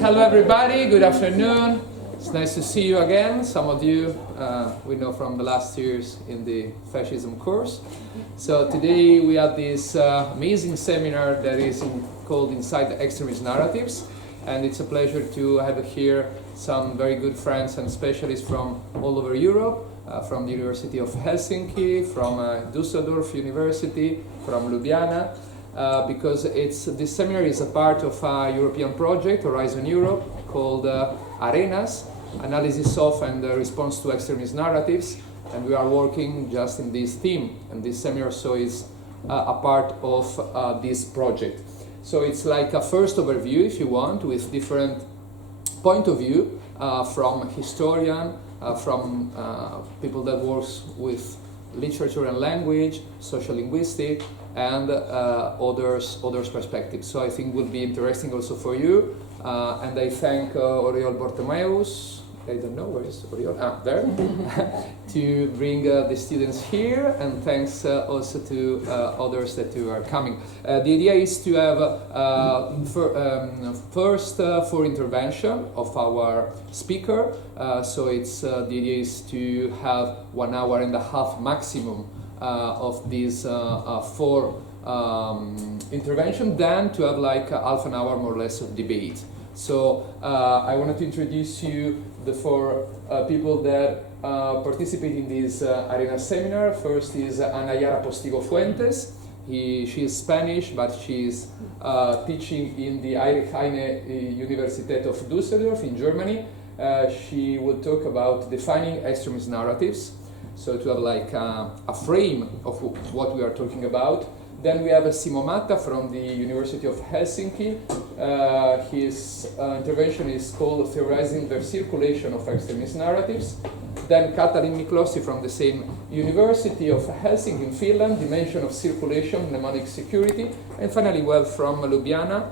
Hello everybody, good afternoon. It's nice to see you again. Some of you we know from the last years in the fascism course. So today we have this amazing seminar that is called Inside the Extremist Narratives, and it's a pleasure to have here some very good friends and specialists from all over Europe, from the University of Helsinki, from Düsseldorf University, from Ljubljana. Because this seminar is a part of a European project, Horizon Europe, called Arenas, Analysis of and Response to Extremist Narratives, and we are working just in this theme, and this seminar so is a part of this project. So it's like a first overview, if you want, with different point of view from historian, from people that works with literature and language, social linguistic, and others perspectives. So I think will be interesting also for you. And I thank Oriol Bortomeus, I don't know, where is Oriol? There, to bring the students here, and thanks also to others that are coming. The idea is to have first for intervention of our speaker. So it's the idea is to have 1 hour and a half maximum of these four intervention, then to have like half an hour more or less of debate. So I wanted to introduce you the four people that participate in this Arena seminar. First is Ana Yara Postigo Fuentes. She is Spanish, but she is teaching in the Heinrich-Heine Universitat of Düsseldorf in Germany. She will talk about defining extremist narratives. So to have like a frame of what we are talking about. Then we have Simo Matta from the University of Helsinki. His intervention is called Theorizing the Circulation of Extremist Narratives. Then Katalin Miklosi from the same University of Helsinki in Finland, Dimension of Circulation, Mnemonic Security. And finally, well, from Ljubljana,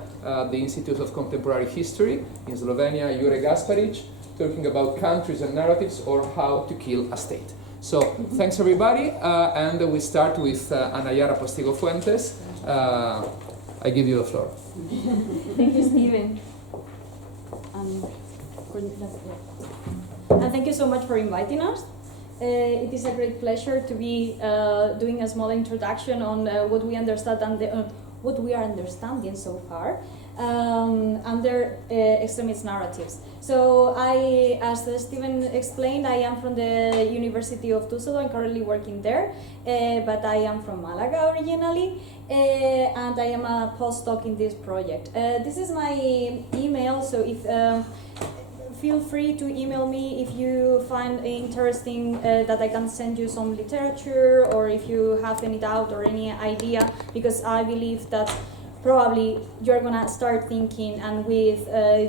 the Institute of Contemporary History in Slovenia, Jure Gasparic, talking about countries and narratives or how to kill a state. So, thanks everybody, and we start with Ana Yara Postigo Fuentes. I give you the floor. Thank you, Steven. And thank you so much for inviting us. It is a great pleasure to be doing a small introduction on what we understand and what we are understanding so far under extremist narratives. So as Steven explained, I am from the University of Düsseldorf. I'm currently working there, but I am from Malaga originally, and I am a postdoc in this project. This is my email, so if feel free to email me if you find interesting that I can send you some literature, or if you have any doubt or any idea, because I believe that probably you're gonna start thinking, and with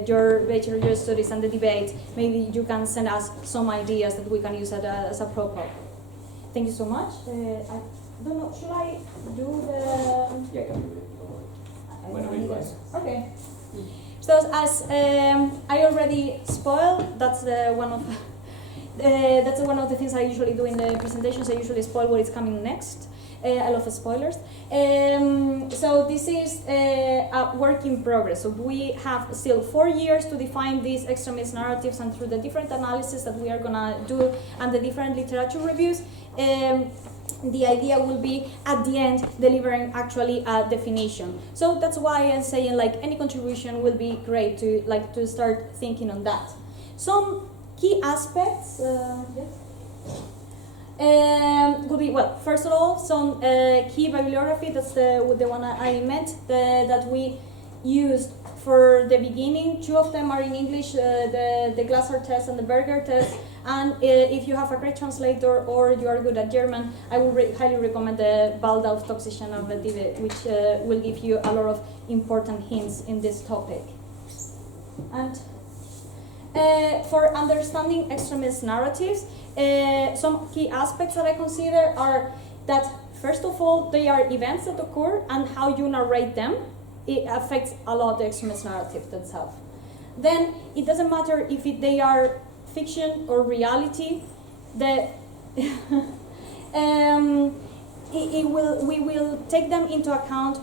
your bachelor studies and the debate, maybe you can send us some ideas that we can use as a protocol. Thank you so much. I don't know, should I do the... Yeah, I can do it. When we advise. Okay. So as I already spoiled, that's one of the things I usually do in the presentations. I usually spoil what is coming next. I love spoilers. So this is a work in progress. So we have still 4 years to define these extremist narratives, and through the different analysis that we are gonna do and the different literature reviews, the idea will be at the end delivering actually a definition. So that's why I'm saying like any contribution will be great to start thinking on that. Some key aspects. Could be, well, first of all, some key bibliography. That's the one I meant that we used for the beginning. 2 of them are in English, the Glasser test and the Berger test. And if you have a great translator or you are good at German, I would highly recommend the Baldauf Toxische Narrative, which will give you a lot of important hints in this topic. And for understanding extremist narratives, some key aspects that I consider are that, first of all, they are events that occur, and how you narrate them, it affects a lot the extremist narrative itself. Then, it doesn't matter if they are fiction or reality, we will take them into account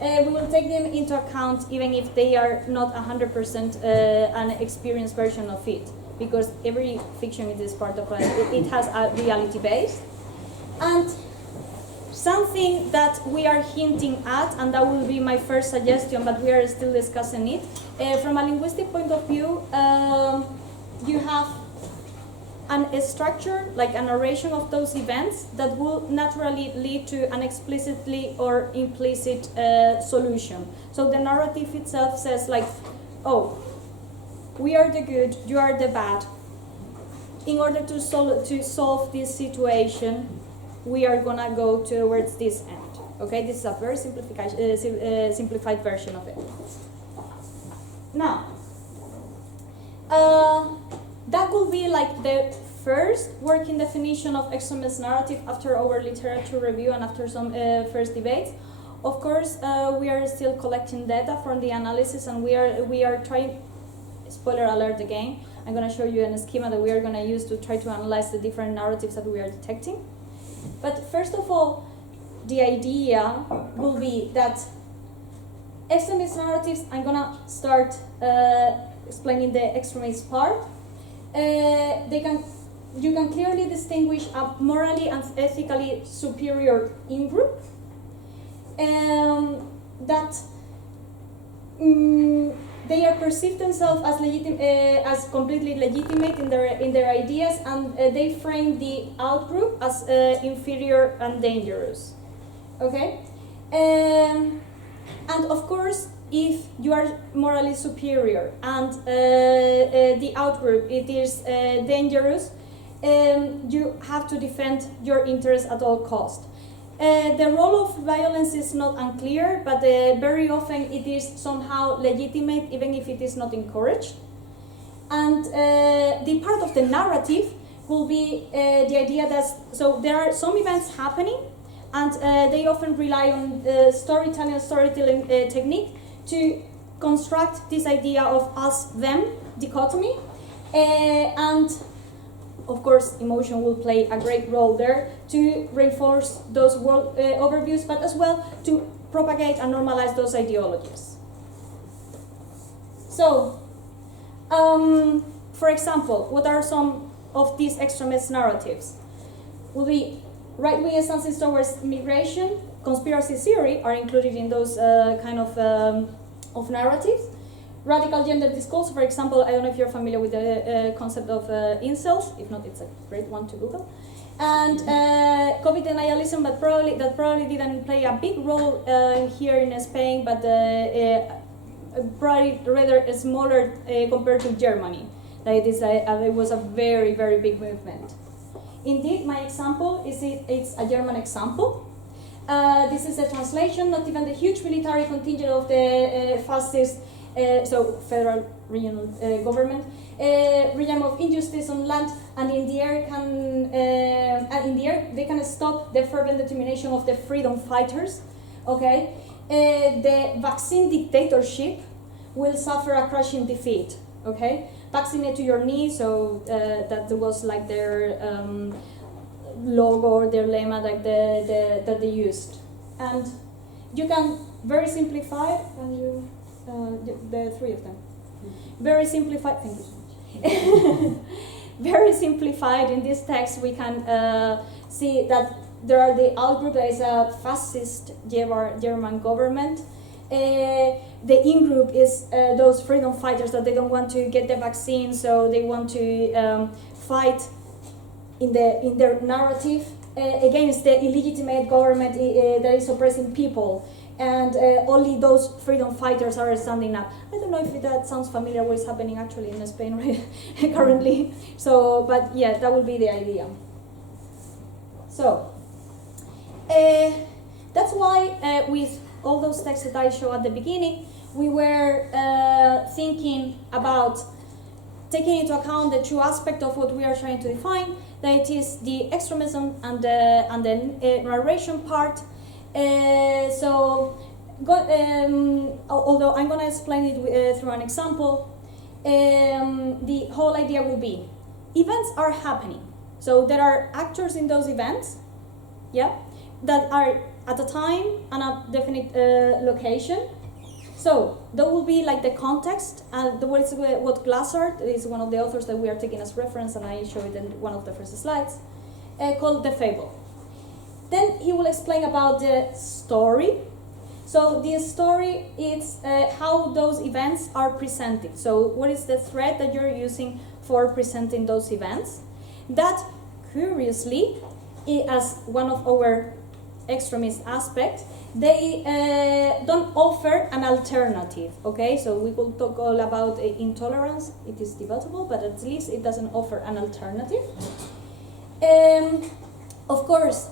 we will take them into account even if they are not 100% an experienced version of it, because every fiction is part of it has a reality base. And something that we are hinting at, and that will be my first suggestion, but we are still discussing it, from a linguistic point of view, you have a structure, like a narration of those events that will naturally lead to an explicitly or implicit solution. So the narrative itself says like, oh, we are the good, you are the bad. In order to solve this situation, we are gonna go towards this end. Okay, this is a very simplified version of it. Now, that will be like the first working definition of extremist narrative after our literature review and after some first debates. Of course, we are still collecting data from the analysis, and we are trying. Spoiler alert again. I'm going to show you a schema that we are going to use to try to analyze the different narratives that we are detecting. But first of all, the idea will be that extremist narratives. I'm going to start explaining the extremist part. You can clearly distinguish a morally and ethically superior in-group that they are perceived themselves as completely legitimate in their ideas, and they frame the out-group as inferior and dangerous. Okay, and of course, if you are morally superior and the out-group it is dangerous, you have to defend your interests at all cost. The role of violence is not unclear, but very often it is somehow legitimate, even if it is not encouraged. And the part of the narrative will be the idea that, so there are some events happening, and they often rely on storytelling technique to construct this idea of us-them dichotomy, and of course emotion will play a great role there to reinforce those world overviews, but as well to propagate and normalize those ideologies. So, for example, what are some of these extremist narratives? Will be right-wing stances towards migration, conspiracy theory are included in those kind of narratives. Radical gender discourse, for example, I don't know if you're familiar with the concept of incels. If not, it's a great one to Google. And COVID denialism, that probably didn't play a big role here in Spain, but probably rather smaller compared to Germany. Like it was a very, very big movement. Indeed, my example it's a German example. This is a translation, not even the huge military contingent of the fascist, so federal regional government, regime of injustice on land, and in the air they can stop the fervent determination of the freedom fighters. Okay, the vaccine dictatorship will suffer a crushing defeat. Okay, vaccinate to your knee. So that was like their logo or their lemma, like that they used, and you can very simplify. Can you? The three of them. Very simplified. Thank you so much. Very simplified in this text, we can see that there are the out-group that is a fascist German government. The in-group is those freedom fighters that they don't want to get the vaccine, so they want to fight in their narrative against the illegitimate government that is oppressing people. And only those freedom fighters are standing up. I don't know if that sounds familiar, what is happening actually in Spain right currently. So, but yeah, that would be the idea. So, that's why with all those texts that I showed at the beginning, we were thinking about taking into account the true aspect of what we are trying to define, that it is the extremism and the narration part. Although I'm going to explain it through an example, the whole idea will be events are happening. So there are actors in those events, yeah, that are at a time and a definite location. So that will be like the context, and what Glassard is one of the authors that we are taking as reference, and I show it in one of the first slides, called the fable. Then he will explain about the story. So the story is how those events are presented. So what is the thread that you're using for presenting those events? That, curiously, as one of our extremist aspects, they don't offer an alternative, okay? So we will talk all about intolerance. It is debatable, but at least it doesn't offer an alternative. Of course,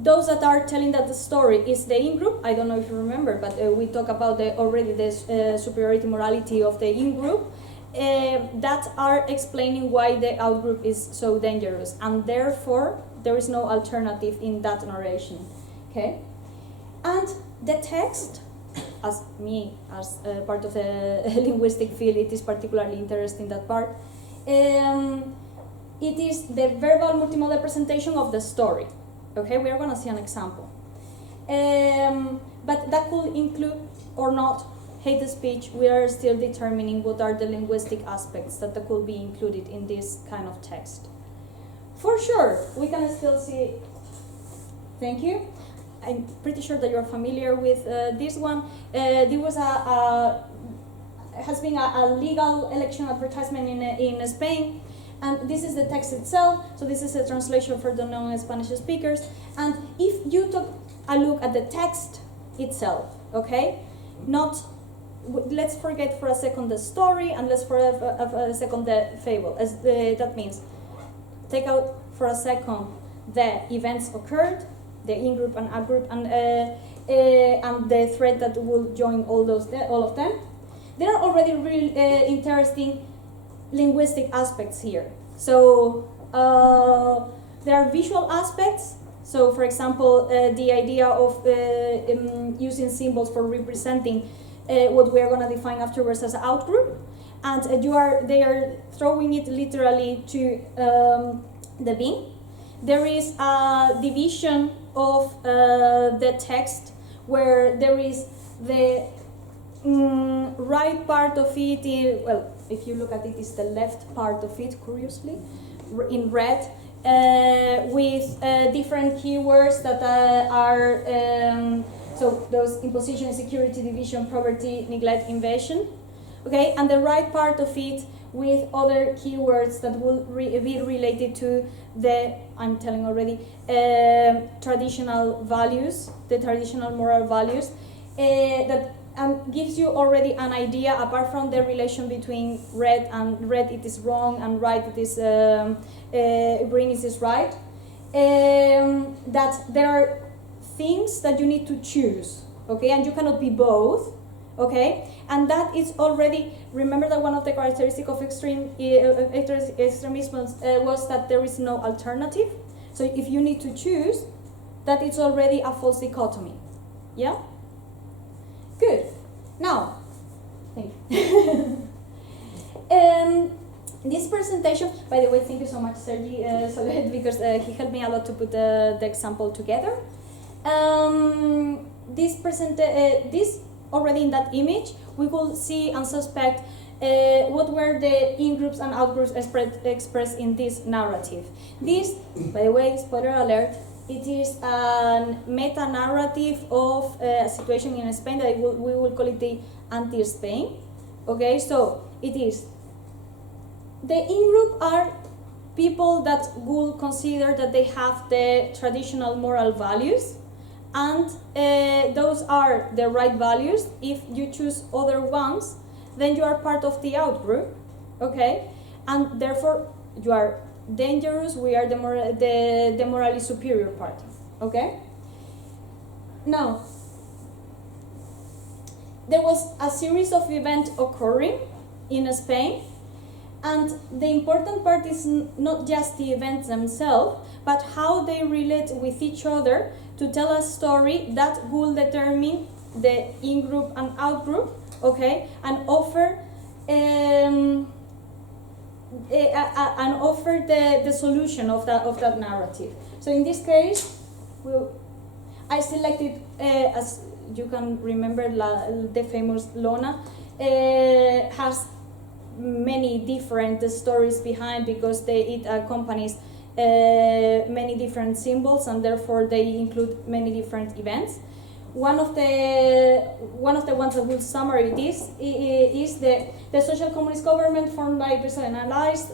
those that are telling that the story is the in-group, I don't know if you remember, but we talked about already the superiority morality of the in-group, that are explaining why the out-group is so dangerous, and therefore there is no alternative in that narration, okay? And the text, as part of the linguistic field, it is particularly interesting, that part. It is the verbal multimodal presentation of the story. Okay, we are going to see an example. But that could include or not hate speech. We are still determining what are the linguistic aspects that could be included in this kind of text. For sure, we can still see. Thank you. I'm pretty sure that you're familiar with this one. There was has been a legal election advertisement in Spain. And this is the text itself, so this is a translation for the non-Spanish speakers. And if you took a look at the text itself, okay, let's forget for a second the story, and let's for a second the fable. That means, take out for a second the events occurred, the in-group and out-group, and the thread that will join all of them. There are already really interesting linguistic aspects here. So there are visual aspects. So, for example, the idea of using symbols for representing what we are going to define afterwards as outgroup, and they are throwing it literally to the bin. There is a division of the text where there is the right part of it. Well, if you look at it, it's the left part of it, curiously, in red, with different keywords that are, so those imposition, security, division, poverty, neglect, invasion, okay, and the right part of it with other keywords that will be related to the, I'm telling already, traditional values, the traditional moral values, that and gives you already an idea, apart from the relation between red it is wrong, and right it is green is right, that there are things that you need to choose, okay, and you cannot be both, okay, and that is already, remember that one of the characteristics of extremism was that there is no alternative. So if you need to choose, that is already a false dichotomy, yeah? Good. Now, thank you. This presentation, by the way, thank you so much, Sergi, because he helped me a lot to put the example together. This already in that image, we will see and suspect what were the in-groups and out-groups expressed in this narrative. This, by the way, spoiler alert, it is a meta-narrative of a situation in Spain that we will call it the anti-Spain. Okay, so it is, the in-group are people that will consider that they have the traditional moral values, and those are the right values. If you choose other ones, then you are part of the out-group, okay, and therefore you are dangerous. We are the morally superior party, okay? Now, there was a series of events occurring in Spain, and the important part is not just the events themselves, but how they relate with each other to tell a story that will determine the in-group and out-group, okay, and offer the solution of that narrative. So in this case, I selected, as you can remember, the famous Lona has many different stories behind, because it accompanies many different symbols, and therefore they include many different events. One of the ones that will summarize this is the social communist government formed by personalized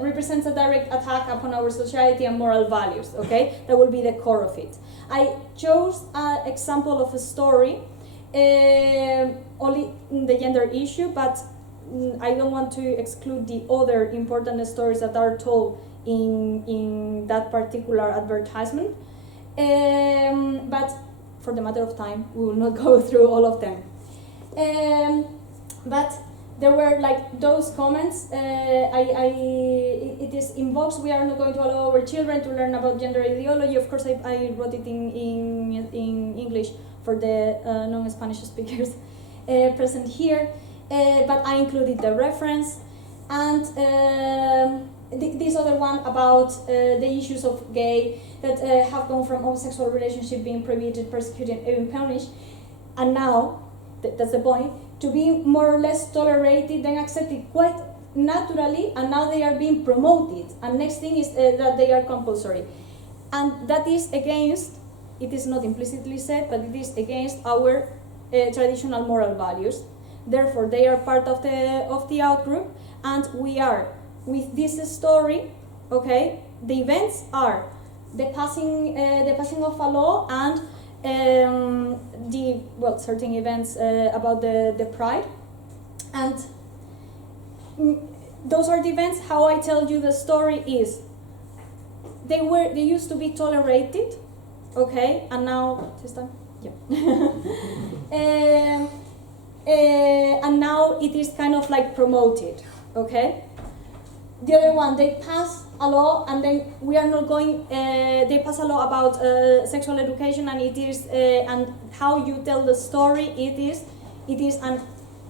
represents a direct attack upon our society and moral values. Okay, that will be the core of it. I chose an example of a story, only in the gender issue, but I don't want to exclude the other important stories that are told in that particular advertisement. But for the matter of time, we will not go through all of them. But there were like those comments. It is in Vox, we are not going to allow our children to learn about gender ideology. Of course, I wrote it in English for the non-Spanish speakers present here. But I included the reference, and this other one about the issues of gay that have gone from homosexual relationship being prohibited, persecuted, even punished, and now, that's the point, to be more or less tolerated and accepted quite naturally, and now they are being promoted, and next thing is that they are compulsory. And that is against, it is not implicitly said, but it is against our traditional moral values. Therefore, they are part of the outgroup, and we are, with this story, okay, the events are the passing of a law and certain events about the Pride, and those are the events. How I tell you the story is they used to be tolerated, okay, and now this time, yeah. And now it is kind of like promoted, okay? The other one, they pass a law, and then we are not going, they pass a law about sexual education, and it is, and how you tell the story, it is an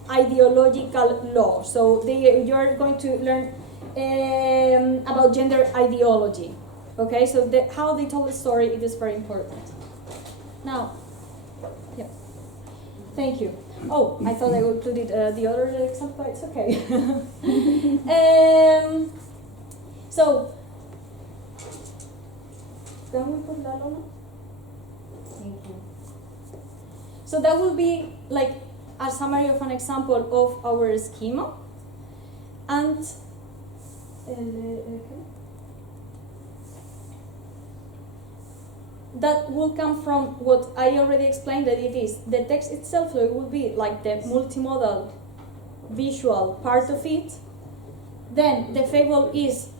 ideological law. So you are going to learn about gender ideology, okay? So how they tell the story, it is very important. Now, yeah, thank you. Oh, I thought I included the other example, but it's okay. So, can we put that on? Thank you. So that will be like a summary of an example of our schema. And that will come from what I already explained, that it is the text itself, so it will be like the multimodal visual part of it. Then the fable is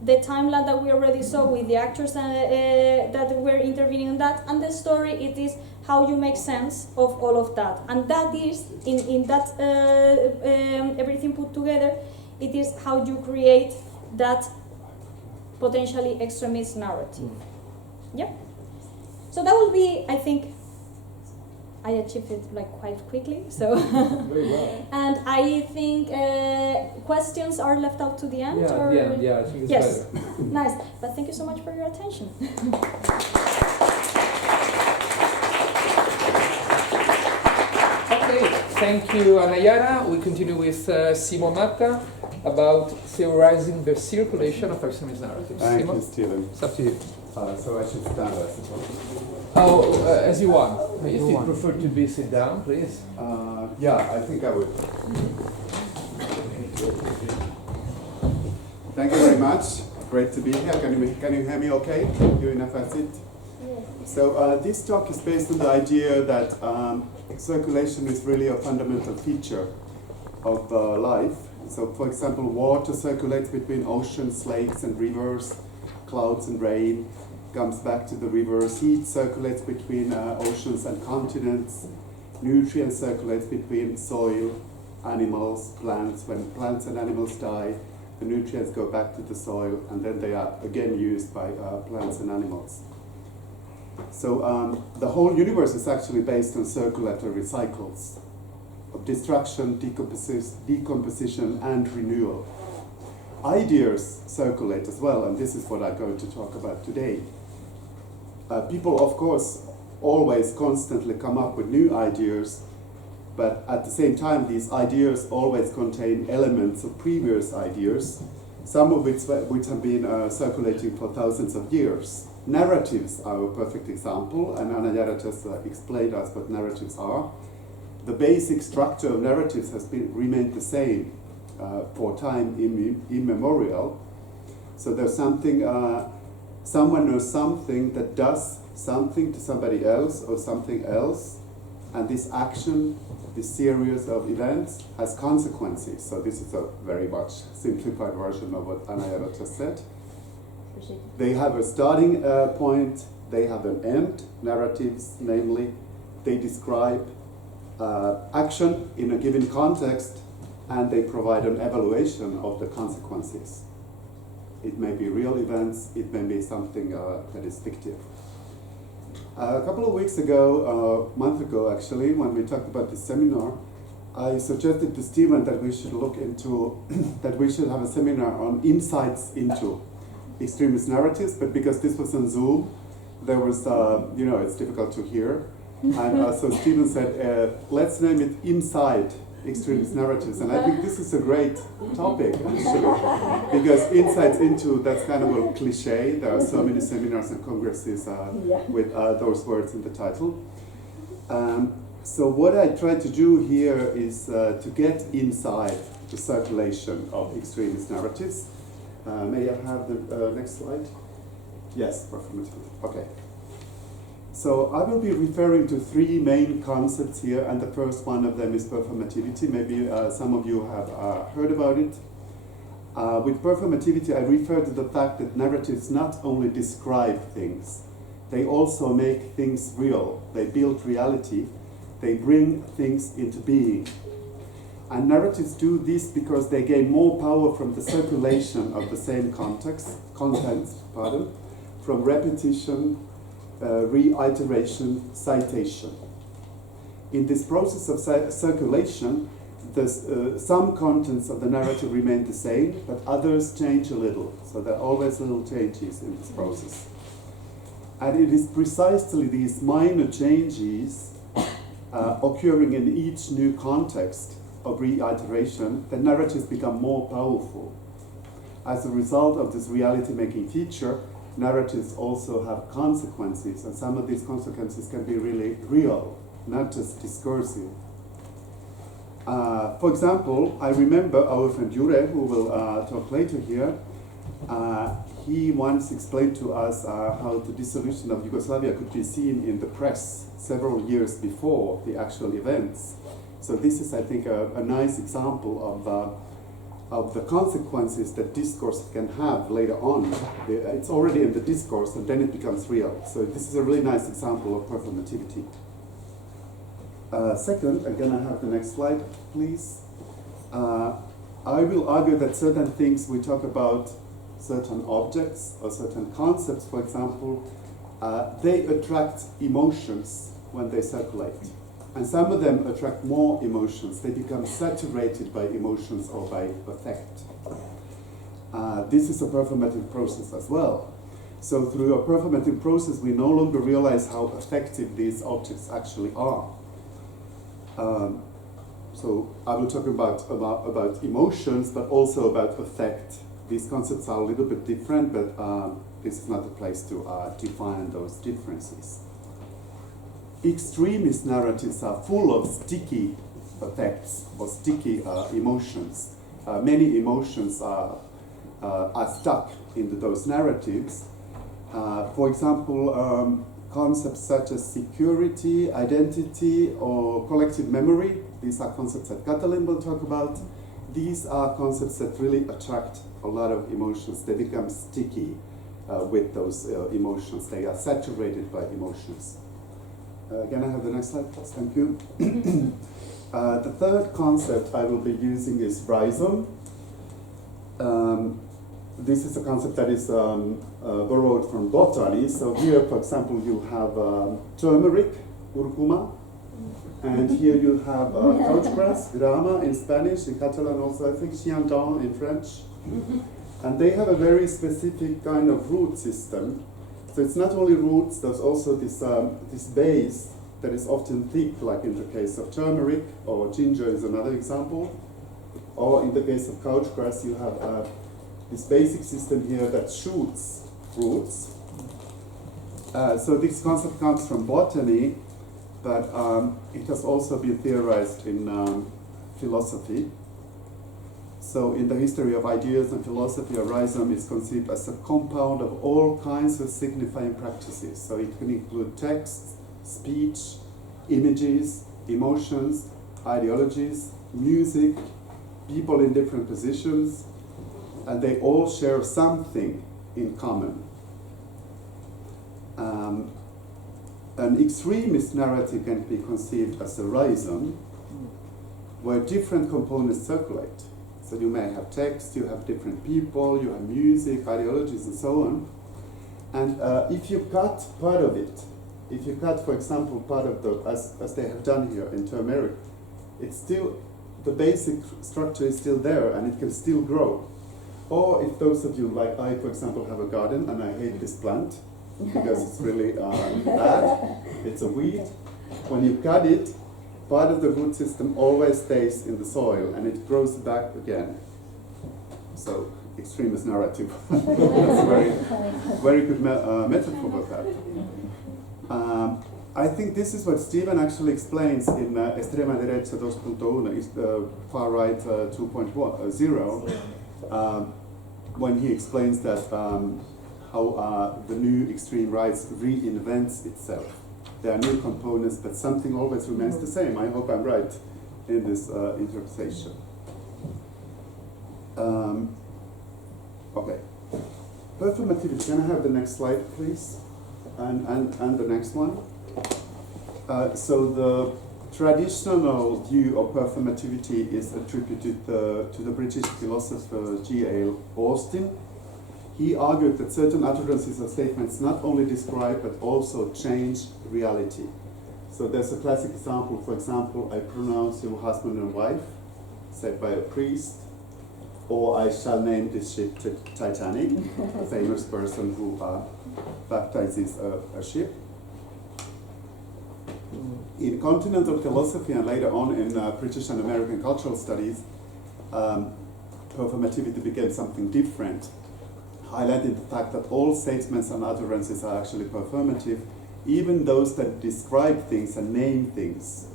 the timeline that we already saw with the actors that were intervening in that, and the story, it is how you make sense of all of that. And that is, in that everything put together, it is how you create that potentially extremist narrative. Yeah? So that will be, I think, I achieved it like quite quickly. So, very well. And I think questions are left out to the end. Yeah, or? the end. Yeah, I think it's yes. better. Nice. But thank you so much for your attention. Okay, thank you, Anayara. We continue with Simon Mata about theorizing the circulation of extremist narratives. Thank Simon, you, Stephen. it's up to you. So I should stand, I suppose. Oh, as you want. If you prefer to be sit down, please. Yeah, I think I would. Thank you very much. Great to be here. Can you hear me okay? You enough as it? So this talk is based on the idea that circulation is really a fundamental feature of life. So for example, water circulates between oceans, lakes and rivers, clouds and rain, comes back to the rivers, heat circulates between oceans and continents, nutrients circulate between soil, animals, plants. When plants and animals die, the nutrients go back to the soil, and then they are again used by plants and animals. So the whole universe is actually based on circulatory cycles of destruction, decomposition and renewal. Ideas circulate as well, and this is what I'm going to talk about today. People, of course, always constantly come up with new ideas, but at the same time these ideas always contain elements of previous ideas, some of which have been circulating for thousands of years. Narratives are a perfect example, and Anna just explained us what narratives are. The basic structure of narratives has remained the same for time immemorial. So there's something, someone knows something that does something to somebody else or something else, and this action, this series of events, has consequences. So this is a very much simplified version of what Anna just said. They have a starting point, they have an end, narratives namely. They describe action in a given context, and they provide an evaluation of the consequences. It may be real events, it may be something that is fictive. A couple of weeks ago, a month ago actually, when we talked about this seminar, I suggested to Stephen that we should look into, that we should have a seminar on insights into extremist narratives, but because this was on Zoom, there was, it's difficult to hear. And so Stephen said, let's name it Inside Extremist Narratives. And I think this is a great topic, actually, because insights into, that's kind of a cliche. There are so many seminars and congresses with those words in the title. So what I try to do here is to get inside the circulation of extremist narratives. May I have the next slide? Yes, performativity. Okay. So I will be referring to three main concepts here, and the first one of them is performativity. Maybe some of you have heard about it. With performativity, I refer to the fact that narratives not only describe things, they also make things real. They build reality. They bring things into being. And narratives do this because they gain more power from the circulation of the same contents, from repetition, reiteration, citation. In this process of circulation, some contents of the narrative remain the same, but others change a little. So there are always little changes in this process. And it is precisely these minor changes occurring in each new context of reiteration that narratives become more powerful. As a result of this reality-making feature, narratives also have consequences, and some of these consequences can be really real, not just discursive. For example, I remember our friend Jure, who will talk later here, he once explained to us how the dissolution of Yugoslavia could be seen in the press several years before the actual events. So this is, I think, a nice example of the consequences that discourse can have later on. It's already in the discourse, and then it becomes real. So this is a really nice example of performativity. Second, again, I have the next slide, please. I will argue that certain things we talk about, certain objects or certain concepts, for example, they attract emotions when they circulate. And some of them attract more emotions. They become saturated by emotions or by affect. This is a performative process as well. So through a performative process, we no longer realize how effective these objects actually are. So I will talk about emotions, but also about affect. These concepts are a little bit different, but this is not the place to define those differences. Extremist narratives are full of sticky affects or sticky emotions. Many emotions are stuck in those narratives. For example, concepts such as security, identity, or collective memory. These are concepts that Katalin will talk about. These are concepts that really attract a lot of emotions. They become sticky with those emotions. They are saturated by emotions. Again, I have the next slide, please. Thank you. The third concept I will be using is rhizome. This is a concept that is borrowed from botany. So here, for example, you have turmeric, curcuma, and here you have couchgrass, grama in Spanish, in Catalan also, I think chiandon in French. And they have a very specific kind of root system. So it's not only roots, there's also this base that is often thick, like in the case of turmeric, or ginger is another example. Or in the case of couchgrass, you have this basic system here that shoots roots. So this concept comes from botany, but it has also been theorized in philosophy. So in the history of ideas and philosophy, a rhizome is conceived as a compound of all kinds of signifying practices. So it can include text, speech, images, emotions, ideologies, music, people in different positions, and they all share something in common. An extremist narrative can be conceived as a rhizome where different components circulate. So you may have text, you have different people, you have music, ideologies, and so on. And if you cut part of it, if you cut, for example, part of the, as they have done here in turmeric, it's still, the basic structure is still there and it can still grow. Or if those of you, like I, for example, have a garden and I hate this plant because it's really bad, it's a weed. When you cut it, part of the root system always stays in the soil and it grows back again. So, extremist narrative. That's a very good metaphor of that. I think this is what Stephen actually explains in Extrema Derecha 2.1, is the far right 2.0, when he explains that how the new extreme right reinvents itself. There are new components, but something always remains the same. I hope I'm right in this interpretation. Okay. Performativity. Can I have the next slide, please? And the next one. So the traditional view of performativity is attributed to the British philosopher G.L. Austin. He argued that certain utterances or statements not only describe but also change reality. So there's a classic example, for example, I pronounce you husband and wife, said by a priest, or I shall name this ship Titanic, a famous person who baptizes a ship. In continental philosophy and later on in British and American cultural studies, performativity became something different, highlighting the fact that all statements and utterances are actually performative, even those that describe things and name things,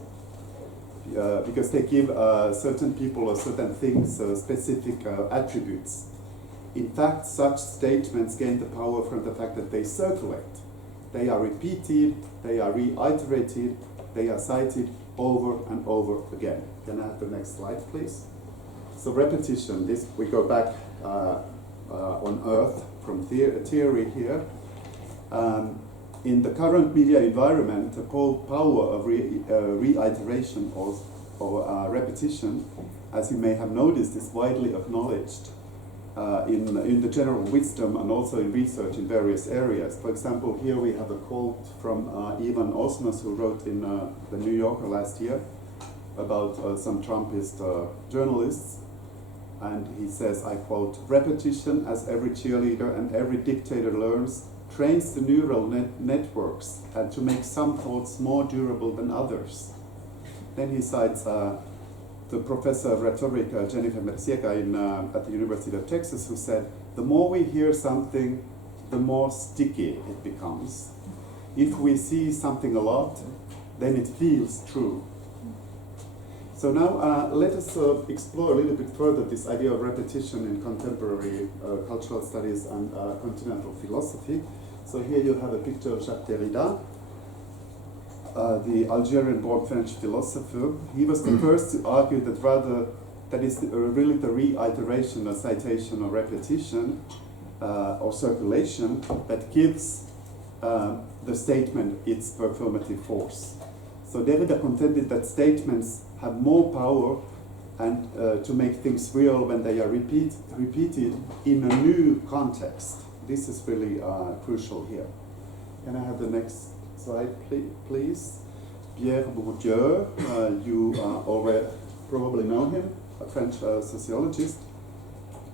because they give certain people or certain things specific attributes. In fact, such statements gain the power from the fact that they circulate. They are repeated, they are reiterated, they are cited over and over again. Can I have the next slide, please? So repetition, this we go back on Earth from theory here. In the current media environment, the power of reiteration or repetition, as you may have noticed, is widely acknowledged in the general wisdom and also in research in various areas. For example, here we have a quote from Ivan Osmas, who wrote in the New Yorker last year about some Trumpist journalists. And he says, I quote, "Repetition, as every cheerleader and every dictator learns, trains the neural networks and to make some thoughts more durable than others." Then he cites the professor of rhetoric, Jennifer Merciega at the University of Texas, who said, the more we hear something, the more sticky it becomes. If we see something a lot, then it feels true. So now let us explore a little bit further this idea of repetition in contemporary cultural studies and continental philosophy. So here you have a picture of Jacques Derrida, the Algerian-born French philosopher. He was the first to argue that is really the reiteration or citation or repetition or circulation that gives the statement its performative force. So Derrida contended that statements have more power and to make things real when they are repeated in a new context. This is really crucial here. Can I have the next slide, please? Pierre Bourdieu, you already probably know him, a French sociologist.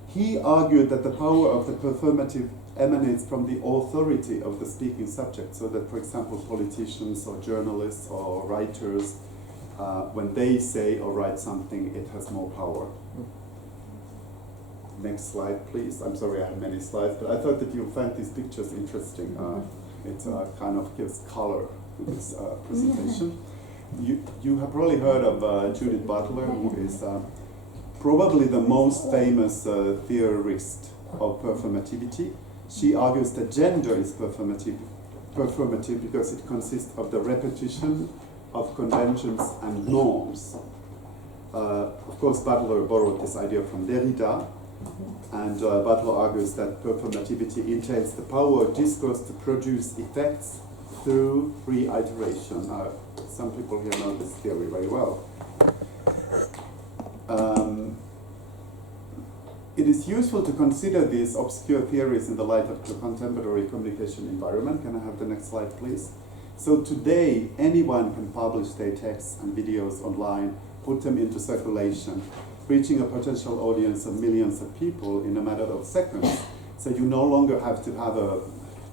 He argued that the power of the performative emanates from the authority of the speaking subject, so that, for example, politicians or journalists or writers, when they say or write something, it has more power. Next slide, please. I'm sorry I have many slides, but I thought that you find these pictures interesting. It kind of gives color to this presentation. You have probably heard of Judith Butler, who is probably the most famous theorist of performativity. She argues that gender is performative because it consists of the repetition of conventions and norms. Of course, Butler borrowed this idea from Derrida, and Butler argues that performativity entails the power of discourse to produce effects through reiteration. Some people here know this theory very well. It is useful to consider these obscure theories in the light of the contemporary communication environment. Can I have the next slide, please? So today, anyone can publish their texts and videos online, put them into circulation, reaching a potential audience of millions of people in a matter of seconds. So you no longer have to have a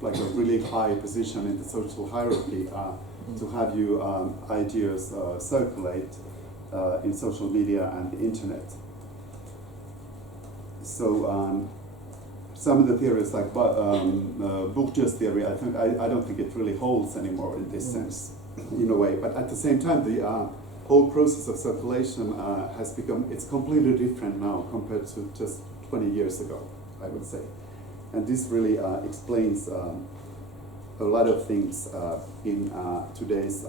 really high position in the social hierarchy to have your ideas circulate in social media and the internet. So some of the theories, like Bourdieu's theory, I don't think it really holds anymore in this sense, in a way. But at the same time, the whole process of circulation it's completely different now compared to just 20 years ago, I would say. And this really explains a lot of things in today's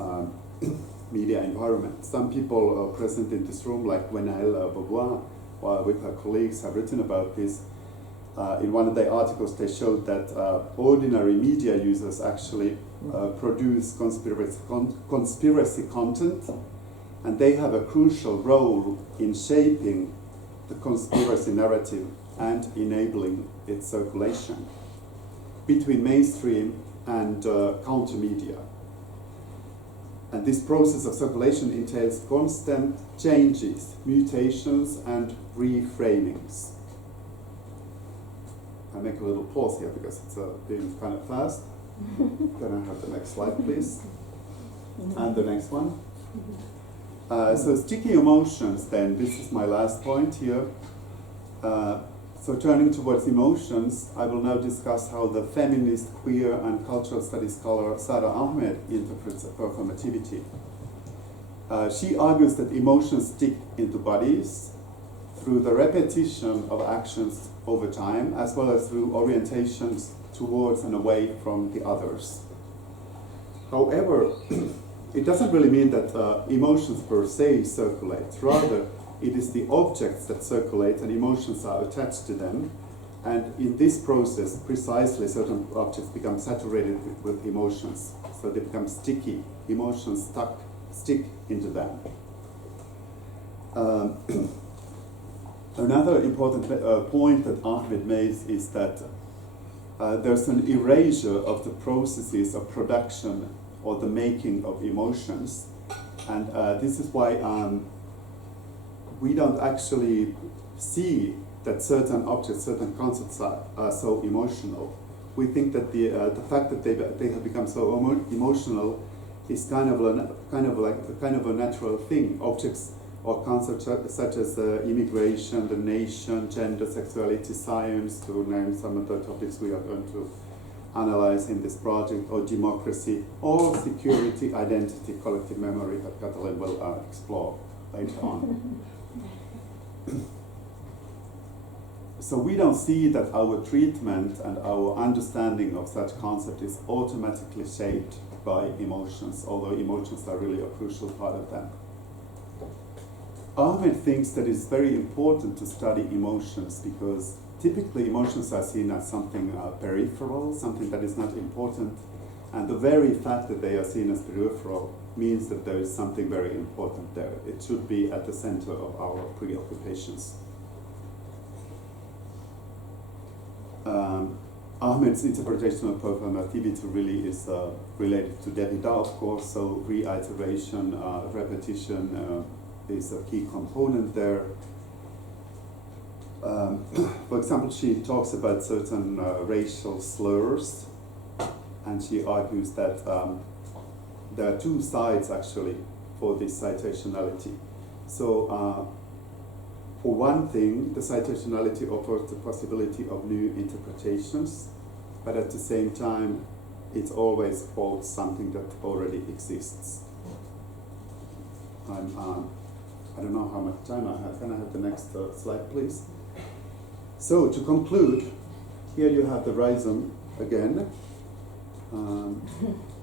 media environment. Some people present in this room, like Gwenaëlle Beauvoir, with her colleagues, have written about this. In one of their articles, they showed that ordinary media users actually produce conspiracy content, and they have a crucial role in shaping the conspiracy narrative and enabling its circulation between mainstream and counter media. And this process of circulation entails constant changes, mutations, and reframings. I make a little pause here because it's being kind of fast. Can I have the next slide, please? And the next one. So sticky emotions, then, this is my last point here. So turning towards emotions, I will now discuss how the feminist, queer, and cultural studies scholar Sara Ahmed interprets performativity. She argues that emotions stick into bodies through the repetition of actions over time, as well as through orientations towards and away from the others. However, it doesn't really mean that emotions per se circulate. Rather, it is the objects that circulate and emotions are attached to them. And in this process, precisely, certain objects become saturated with emotions. So they become sticky. Emotions stick into them. Another important point that Ahmed makes is that there's an erasure of the processes of production or the making of emotions. And this is why we don't actually see that certain objects, certain concepts are so emotional. We think that the fact that they have become so emotional is kind of a natural thing. Objects or concepts such as immigration, the nation, gender, sexuality, science, to name some of the topics we are going to analyze in this project, or democracy, or security, identity, collective memory, that Katalin will explore later on. So we don't see that our treatment and our understanding of such concept is automatically shaped by emotions, although emotions are really a crucial part of them. Ahmed thinks that it's very important to study emotions because typically emotions are seen as something peripheral, something that is not important, and the very fact that they are seen as peripheral means that there is something very important there. It should be at the center of our preoccupations. Ahmed's interpretation of performativity really is related to Derrida, of course, so reiteration, repetition is a key component there. For example, she talks about certain racial slurs, and she argues that there are two sides actually for this citationality. So for one thing, the citationality offers the possibility of new interpretations, but at the same time, it always quotes something that already exists. I don't know how much time I have. Can I have the next slide, please? So to conclude, here you have the rhizome again.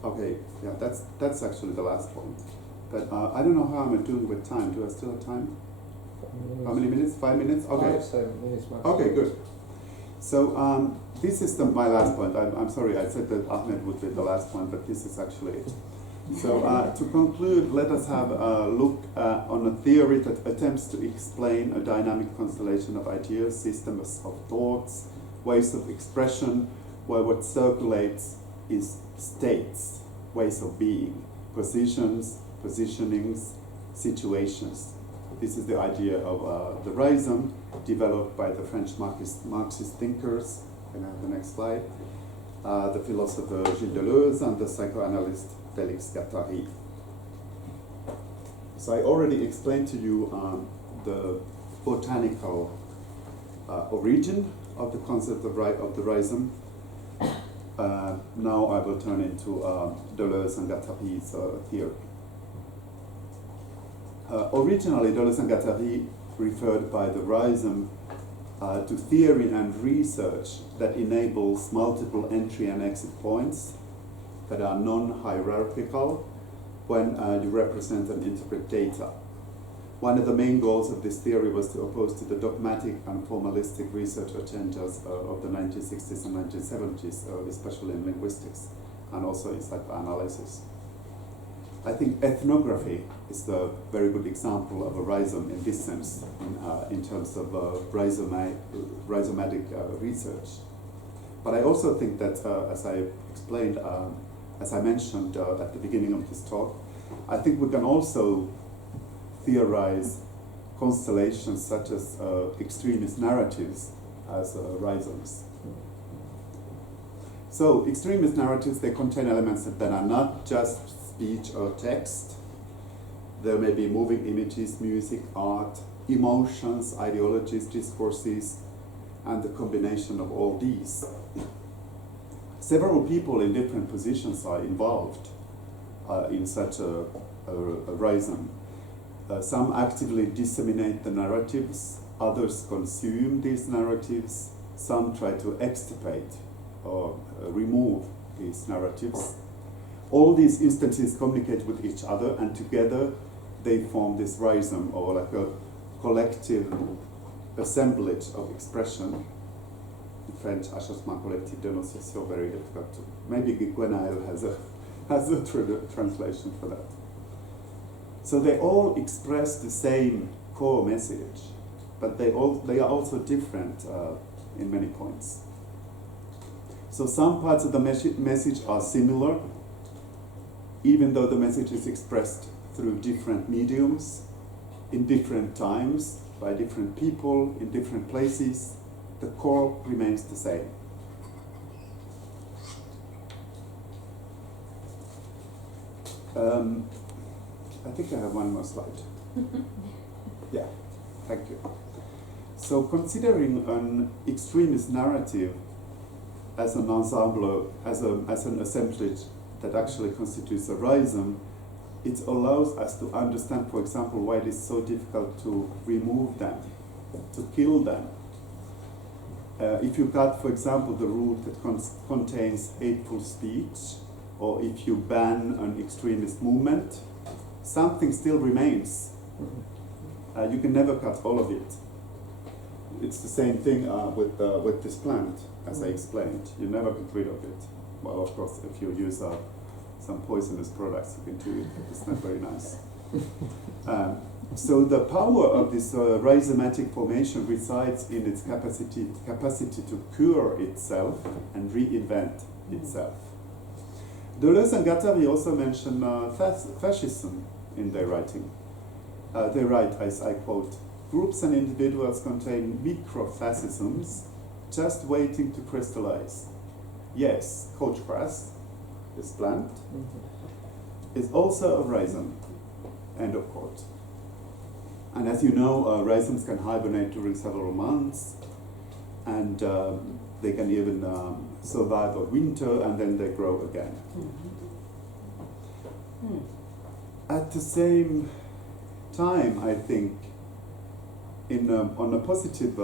Okay, yeah, that's actually the last point. But I don't know how I'm doing with time. Do I still have time? How many minutes? 5 minutes? Okay. 5-7 minutes max. Okay, good. So this is my last point. I'm sorry, I said that Ahmed would be the last point, but this is actually it. So to conclude, let us have a look on a theory that attempts to explain a dynamic constellation of ideas, systems of thoughts, ways of expression, where what circulates is states, ways of being, positions, positionings, situations. This is the idea of the rhizome developed by the French Marxist thinkers. Can I have the next slide? The philosopher Gilles Deleuze and the psychoanalyst Félix Guattari. So I already explained to you the botanical origin of the concept of the rhizome. Now I will turn into Deleuze and Guattari's theory. Originally, Deleuze and Guattari referred by the rhizome to theory and research that enables multiple entry and exit points that are non-hierarchical when you represent and interpret data. One of the main goals of this theory was to oppose to the dogmatic and formalistic research agendas of the 1960s and 1970s, especially in linguistics and also in psychoanalysis. I think ethnography is a very good example of a rhizome in this sense, in terms of rhizomatic research. But I also think that, as I explained, as I mentioned at the beginning of this talk, I think we can also theorize constellations such as extremist narratives as rhizomes. So extremist narratives, they contain elements that are not just speech or text. There may be moving images, music, art, emotions, ideologies, discourses, and the combination of all these. Several people in different positions are involved in such a rhizome. Some actively disseminate the narratives, others consume these narratives, some try to extirpate or remove these narratives. All these instances communicate with each other, and together they form this rhizome, or like a collective assemblage of expression. In French, agencement collectif d'énonciation, very difficult to. Maybe Gwenaël has a translation for that. So they all express the same core message, but they are also different in many points. So some parts of the message are similar, even though the message is expressed through different mediums, in different times, by different people, in different places, the core remains the same. I think I have one more slide. Yeah, thank you. So considering an extremist narrative as an ensemble, as an assemblage that actually constitutes a rhizome, it allows us to understand, for example, why it is so difficult to remove them, to kill them. If you cut, for example, the root that contains hateful speech, or if you ban an extremist movement, something still remains. You can never cut all of it. It's the same thing with this plant, as I explained. You never get rid of it. Well, of course, if you use some poisonous products, you can do it, but it's not very nice. So the power of this rhizomatic formation resides in its capacity to cure itself and reinvent itself. Deleuze and Guattari also mention fascism in their writing. They write, as I quote, Groups and individuals contain microfascisms just waiting to crystallize. Yes, coach grass, this plant, is also a rhizome. End of quote. And as you know, rhizomes can hibernate during several months, and they can even survive a winter, and then they grow again. At the same time, I think, on a positive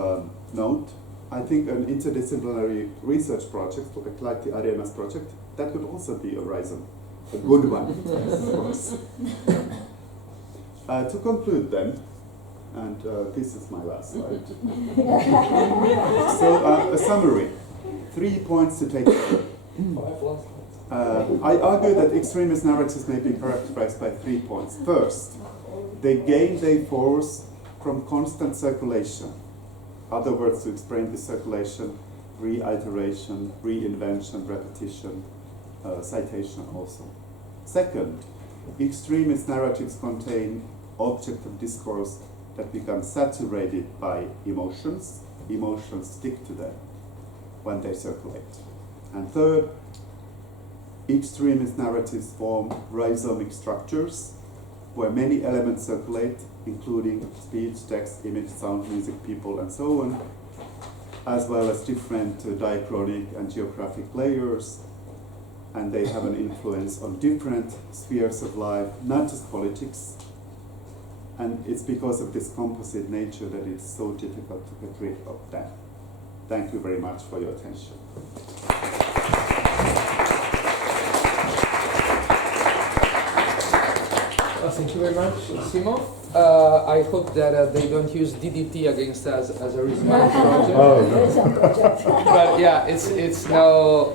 note, I think an interdisciplinary research project, like the Arenas project, that could also be a rhizome, a good one, of course. To conclude then, and this is my last slide. So a summary, 3 points to take away. I argue that extremist narratives may be characterized by 3 points. First, they gain their force from constant circulation. Other words to explain this circulation: reiteration, reinvention, repetition, citation also. Second, extremist narratives contain objects of discourse that become saturated by emotions. Emotions stick to them when they circulate. And third, extremist narratives form rhizomic structures where many elements circulate, including speech, text, image, sound, music, people, and so on, as well as different diachronic and geographic layers, and they have an influence on different spheres of life, not just politics. And it's because of this composite nature that it's so difficult to get rid of them. Thank you very much for your attention. Thank you very much, Simo. I hope that they don't use DDT against us as a reason project. Oh, no. But yeah, it's now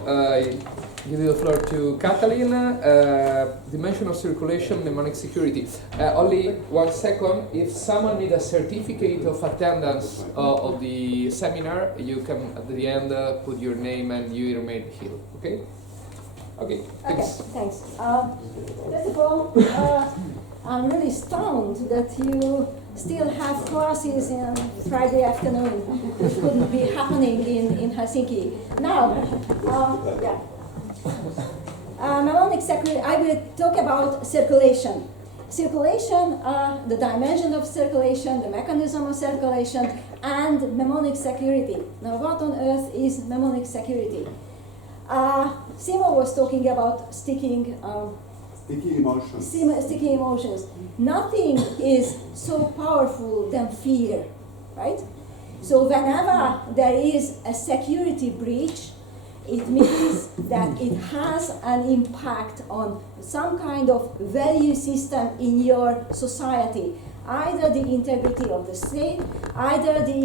give you the floor to Katalin. Dimension of circulation, mnemonic security. Only 1 second. If someone needs a certificate of attendance of the seminar, you can at the end put your name and your email here. Okay. Okay. Thanks. Okay, thanks. First of all, I'm really stunned that you still have classes on Friday afternoon. It couldn't be happening in Helsinki. Now, mnemonic security, I will talk about circulation. Circulation, the dimension of circulation, the mechanism of circulation, and mnemonic security. Now, what on earth is mnemonic security? Simo was talking about sticky emotions. Nothing is so powerful than fear, right? So whenever there is a security breach, it means that it has an impact on some kind of value system in your society. Either the integrity of the state, either the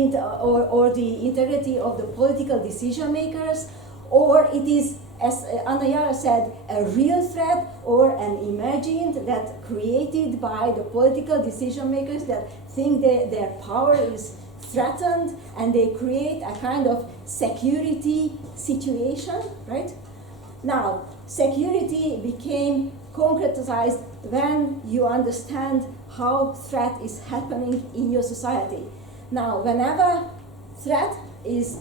integrity of the political decision makers, or it is, as Anna Yara said, a real threat or an imagined that created by the political decision makers that think their power is threatened, and they create a kind of security situation, right? Now, security became concretized when you understand how threat is happening in your society. Now, whenever threat is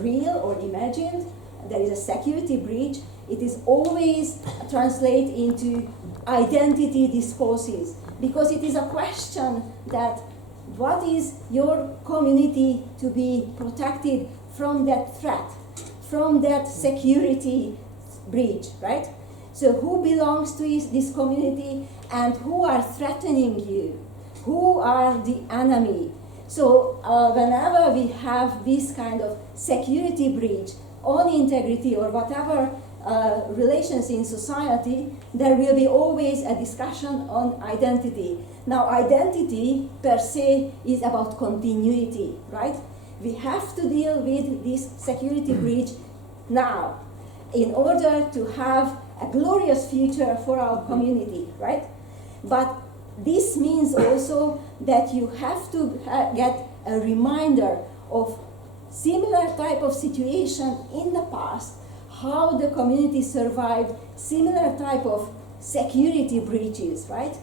real or imagined, there is a security breach, it is always translated into identity discourses, because it is a question that what is your community to be protected from that threat, from that security breach, right? So who belongs to this community and who are threatening you? Who are the enemy? So whenever we have this kind of security breach on integrity or whatever relations in society, there will be always a discussion on identity. Now, identity per se is about continuity, right? We have to deal with this security breach now in order to have a glorious future for our community, right? But this means also that you have to get a reminder of similar type of situation in the past, how the community survived similar type of security breaches, right?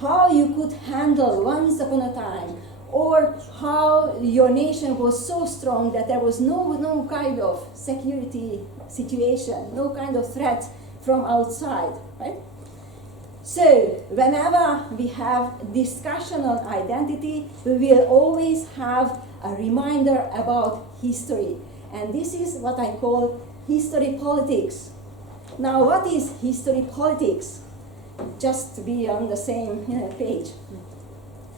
How you could handle once upon a time or how your nation was so strong that there was no kind of security situation, no kind of threat from outside, right? So whenever we have discussion on identity, we will always have a reminder about history. And this is what I call history politics. Now, what is history politics? Just to be on the same page.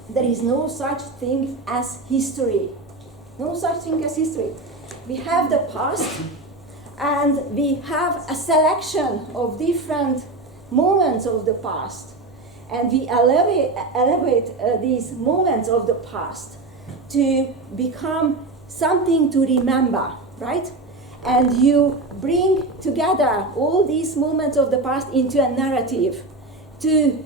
There is no such thing as history. No such thing as history. We have the past, and we have a selection of different moments of the past. And we elevate these moments of the past to become something to remember, right? And you bring together all these moments of the past into a narrative to,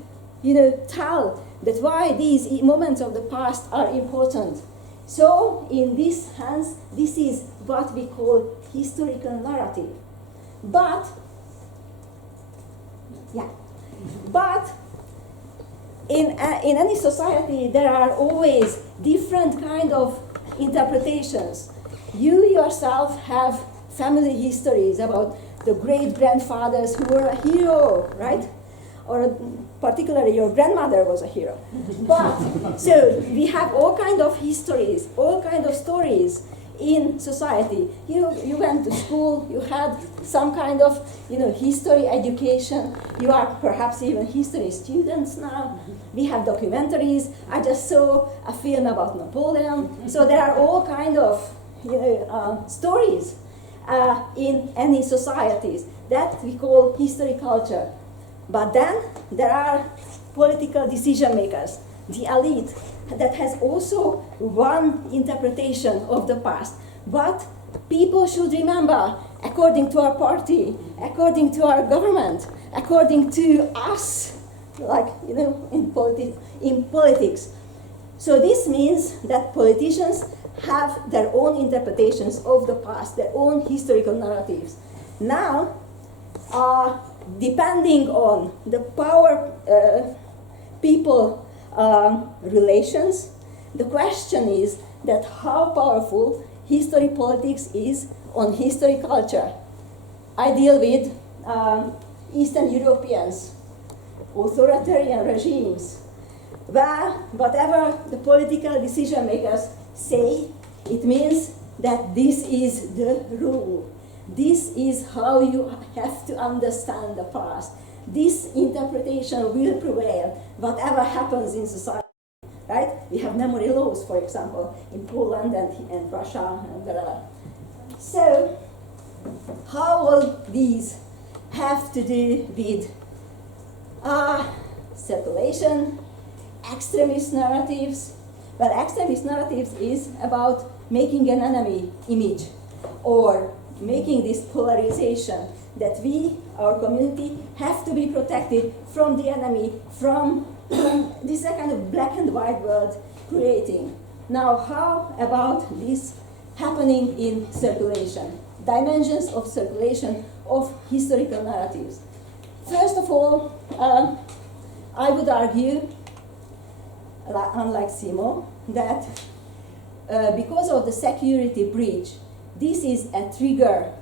tell that why these moments of the past are important. So, in this sense, this is what we call historical narrative. But in any society, there are always different kind of interpretations. You yourself have family histories about the great-grandfathers who were a hero, right? Or particularly your grandmother was a hero. But, so we have all kind of histories, all kind of stories in society. You went to school, you had some kind of, history education. You are perhaps even history students now. We have documentaries. I just saw a film about Napoleon. So there are all kind of, stories in any societies that we call history culture. But then there are political decision makers, the elite, that has also one interpretation of the past. But people should remember, according to our party, according to our government, according to us, like, in politics. So this means that politicians have their own interpretations of the past, their own historical narratives. Now, depending on the power people relations, the question is that how powerful history politics is on history culture. I deal with Eastern Europeans, authoritarian regimes, where whatever the political decision makers say, it means that this is the rule. This is how you have to understand the past. This interpretation will prevail, whatever happens in society, right? We have memory laws, for example, in Poland and Russia and whatever. So, how all these have to do with circulation, extremist narratives? Well, extremist narratives is about making an enemy image, or making this polarization that we, our community, have to be protected from the enemy, from this kind of black and white world creating. Now, how about this happening in circulation? Dimensions of circulation of historical narratives. First of all, I would argue, unlike Simo, that because of the security breach, this is a trigger.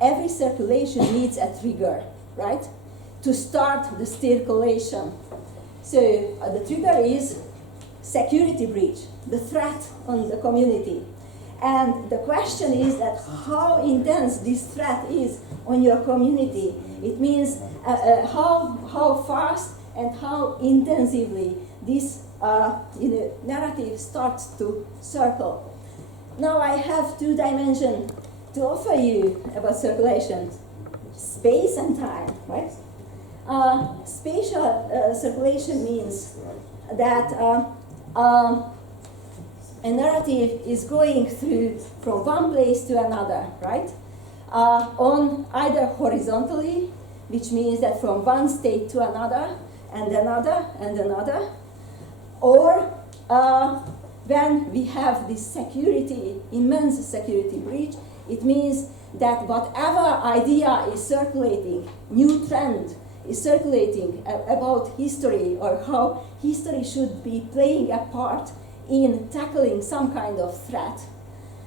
Every circulation needs a trigger, right? To start the circulation. So the trigger is security breach, the threat on the community. And the question is that how intense this threat is on your community. It means how fast and how intensively this narrative starts to circle. Now I have two dimensions to offer you about circulation: space and time, right? Spatial circulation means that a narrative is going through from one place to another, right? On either horizontally, which means that from one state to another, and another, and another, or when we have this security, immense security breach, it means that whatever idea is circulating, new trend is circulating about history, or how history should be playing a part in tackling some kind of threat,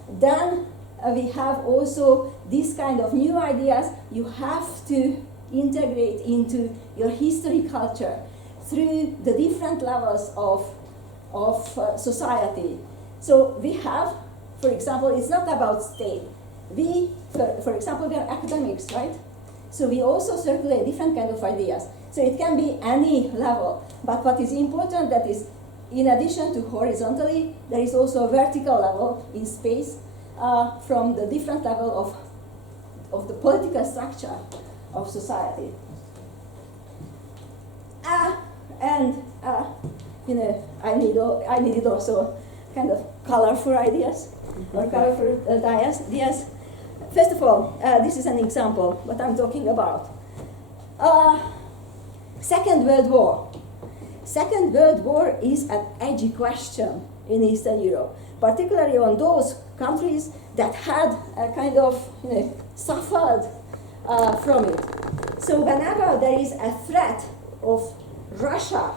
then we have also this kind of new ideas you have to integrate into your history culture through the different levels of society. So we have, for example, it's not about state. We, for example, we are academics, right? So we also circulate different kind of ideas. So it can be any level, but what is important that is, in addition to horizontally, there is also a vertical level in space from the different level of the political structure of society. I needed also kind of colorful ideas or colorful ideas. First of all, this is an example what I'm talking about. Second World War. Second World War is an edgy question in Eastern Europe, particularly on those countries that had kind of suffered from it. So whenever there is a threat of Russia,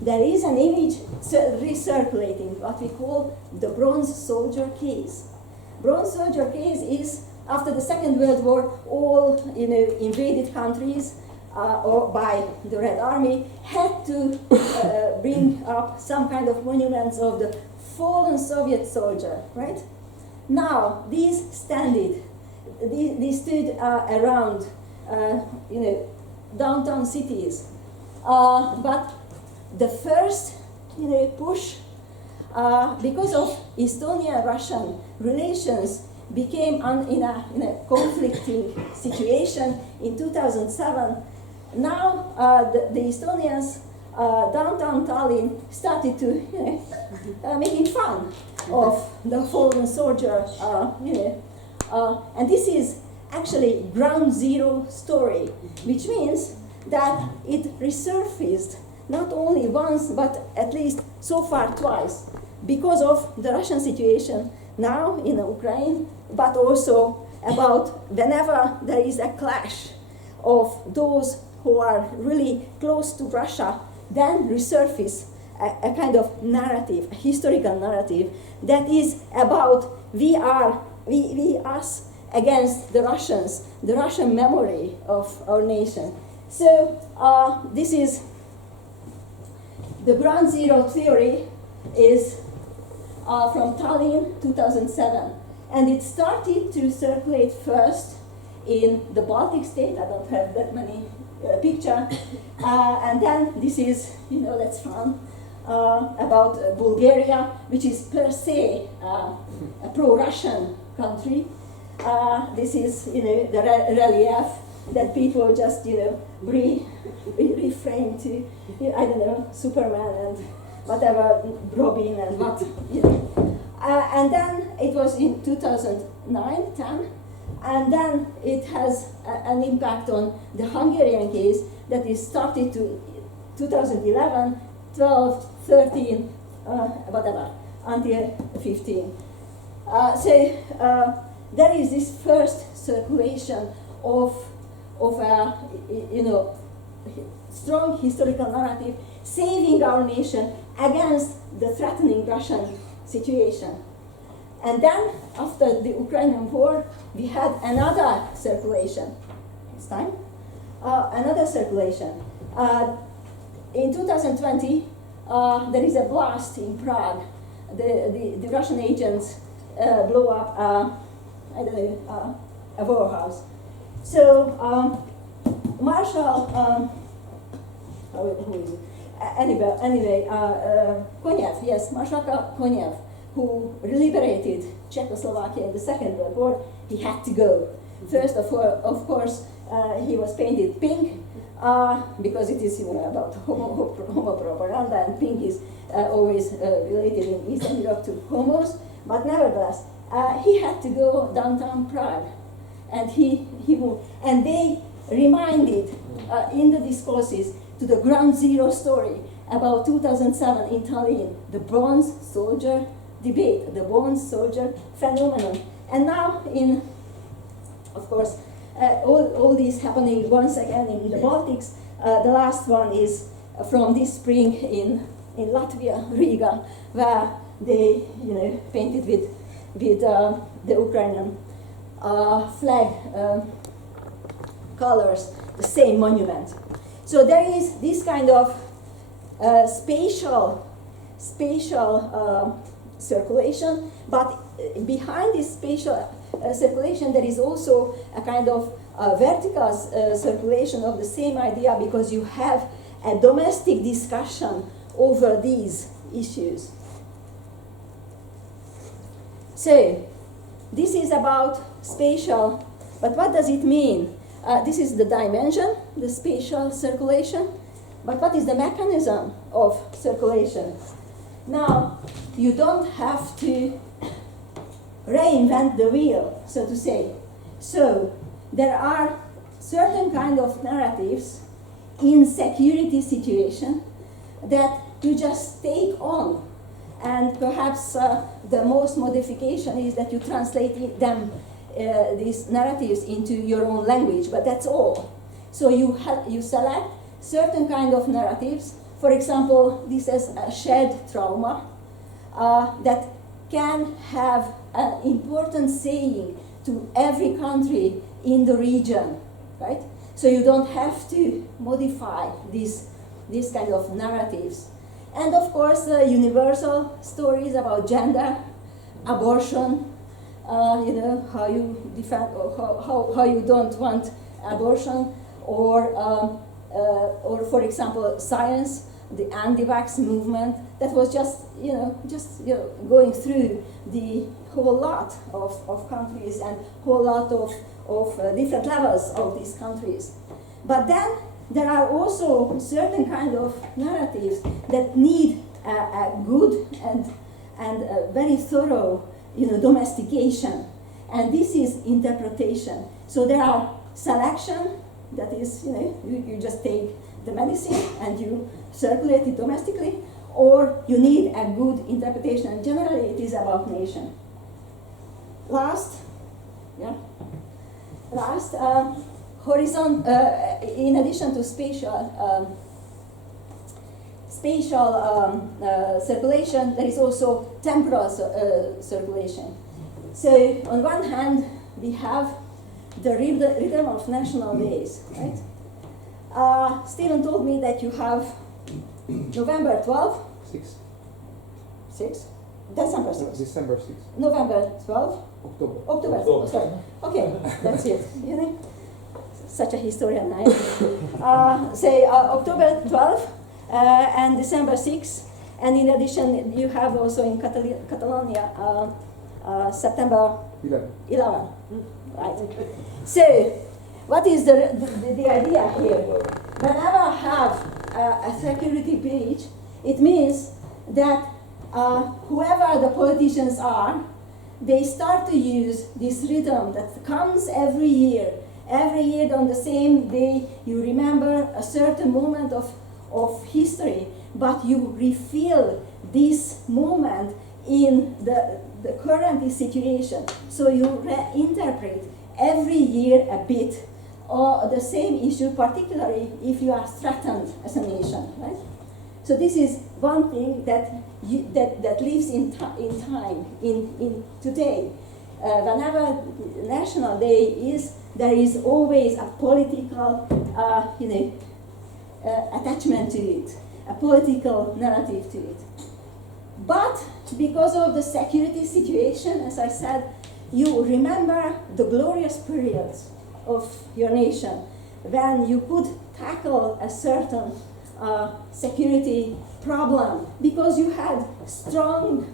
there is an image recirculating, what we call the Bronze Soldier case. Bronze Soldier case is, after the Second World War, all invaded countries or by the Red Army had to bring up some kind of monuments of the fallen Soviet soldier, right? Now, these stood around, downtown cities. But the first, push, because of Estonian-Russian relations, became in a conflicting situation in 2007. Now the Estonians, downtown Tallinn, started to making fun of the fallen soldier, and this is actually ground zero story, which means that it resurfaced not only once but at least so far twice because of the Russian situation now in Ukraine, but also about whenever there is a clash of those who are really close to Russia, then resurface a kind of narrative, a historical narrative that is about we us against the Russians, the Russian memory of our nation. So this is the ground zero theory is from Tallinn 2007, and it started to circulate first in the Baltic state. I don't have that many picture, and then this is that's fun about Bulgaria, which is per se a pro-Russian country. This is the relief that people just reframe to Superman and whatever, Robin and what and then it was in 2009-10, and then it has an impact on the Hungarian case that is started to 2011, 12, 13, whatever, until 15. So there is this first circulation of a strong historical narrative saving our nation against the threatening Russian situation. And then after the Ukrainian war, we had another circulation. This time, another circulation. In 2020, there is a blast in Prague. The Russian agents blew up a warehouse. So Marshal, who is it? Anyway, Konev, yes, Marshal Konev, who liberated Czechoslovakia in the Second World War, he had to go. First of course, he was painted pink because it is about homo propaganda, and pink is always related in Eastern Europe to homos. But nevertheless, he had to go downtown Prague, and he moved. And they reminded in the discourses to the ground zero story about 2007 in Tallinn, the Bronze Soldier debate, the Bronze Soldier phenomenon. And now of course, all these happening once again in the Baltics. The last one is from this spring in in Latvia, Riga, where they painted with the Ukrainian flag colors the same monument. So there is this kind of spatial circulation, but behind this spatial circulation there is also a kind of vertical circulation of the same idea, because you have a domestic discussion over these issues. So this is about spatial, but what does it mean? This is the dimension, the spatial circulation, but what is the mechanism of circulation? Now, you don't have to reinvent the wheel, so to say. So there are certain kind of narratives in security situation that you just take on, and perhaps the most modification is that you translate them, these narratives, into your own language, but that's all. So you select certain kind of narratives. For example, this is a shared trauma that can have an important saying to every country in the region, right? So you don't have to modify these kind of narratives. And of course, universal stories about gender, abortion, how you defend, or how you don't want abortion, or for example, science, the anti-vax movement that was just going through the whole lot of countries and whole lot of different levels of these countries. But then there are also certain kind of narratives that need a good and a very thorough domestication, and this is interpretation. So there are selection, that is you just take the medicine and you circulate it domestically, or you need a good interpretation. Generally it is about nation. Last, horizon, in addition to spatial circulation, there is also temporal circulation. So on one hand, we have the rhythm of national days, right? Stephen told me that you have November 12. 6? December 6. December 6. November 12. October. October. Sorry. Okay, that's it. Such a historian I am. Say October 12 and December 6. And in addition, you have also in Catalonia September 11. Right. So, what is the idea here? Whenever I have a security breach, it means that whoever the politicians are, they start to use this rhythm that comes every year. Every year on the same day, you remember a certain moment of history, but you refill this moment in the current situation. So you reinterpret every year a bit, or the same issue, particularly if you are threatened as a nation, right? So this is one thing that lives in time, in today. Whenever National Day is, there is always a political, attachment to it, a political narrative to it. But because of the security situation, as I said, you remember the glorious periods of your nation when you could tackle a certain security problem because you had strong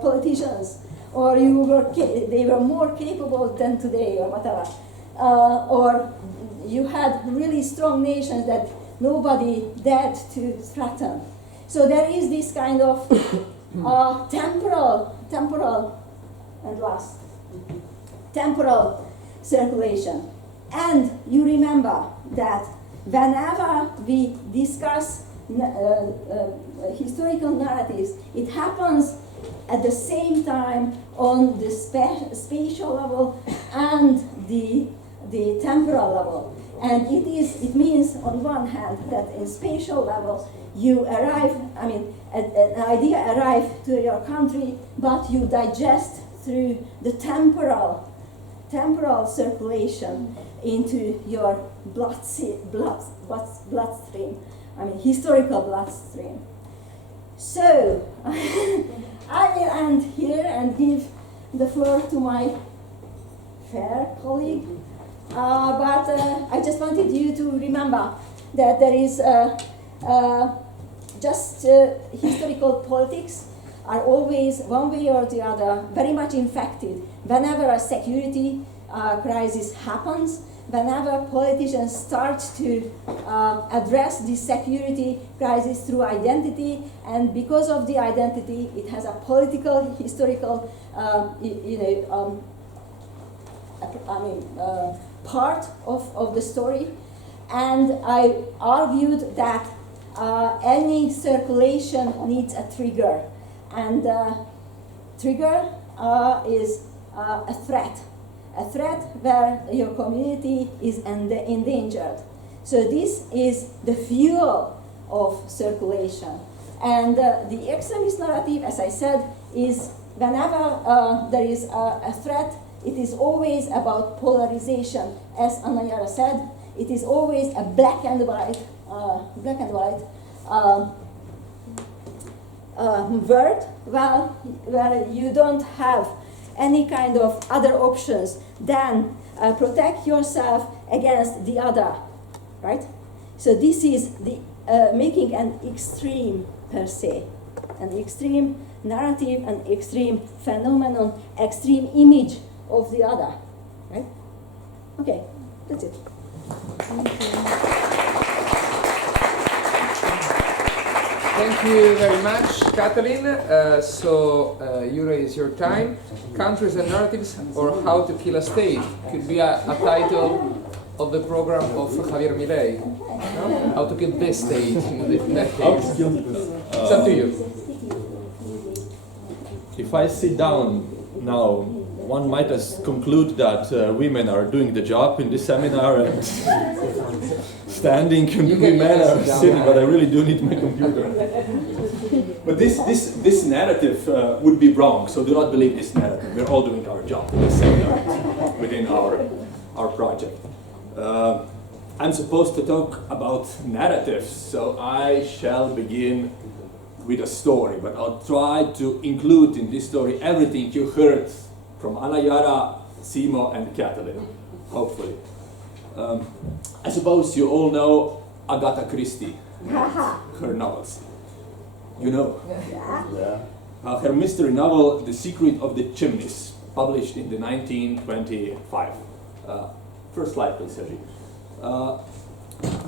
politicians, or they were more capable than today, or whatever, or you had really strong nations that nobody dared to threaten. So there is this kind of temporal and last temporal circulation. And you remember that whenever we discuss historical narratives, it happens at the same time on the spatial level and the temporal level. And it means on one hand that in spatial level you arrive, an idea arrives to your country, but you digest through the temporal circulation into your bloodstream, I mean historical bloodstream. So I will end here and give the floor to my fair colleague. But I just wanted you to remember that there is historical politics are always, one way or the other, very much infected. Whenever a security crisis happens, whenever politicians start to address the security crisis through identity, and because of the identity, it has a political, historical, part of the story. And I argued that any circulation needs a trigger, and trigger is a threat where your community is endangered. So this is the fuel of circulation. And the extremist narrative, as I said, is whenever there is a threat, it is always about polarization. As Anna Yara said, it is always a black and white word, where you don't have any kind of other options than protect yourself against the other, right? So this is the making an extreme per se, an extreme narrative, an extreme phenomenon, extreme image of the other, right? Okay, that's it. Thank you very much, Kathleen. Yura, is your time. Countries and Narratives, or How to Kill a State, could be a title of the program of Javier Milei. No? How to Kill this State, in that case. It's up to you. If I sit down now, one might conclude that women are doing the job in this seminar and standing and women are sitting, but I really do need my computer. But this narrative would be wrong, so do not believe this narrative. We're all doing our job in this seminar within our project. I'm supposed to talk about narratives, so I shall begin with a story, but I'll try to include in this story everything you heard from Anna Yara, Simo, and Kathleen, hopefully. I suppose you all know Agatha Christie, her novels. You know? Yeah. Her mystery novel, The Secret of the Chimneys, published in the 1925. First slide, please, Sergi.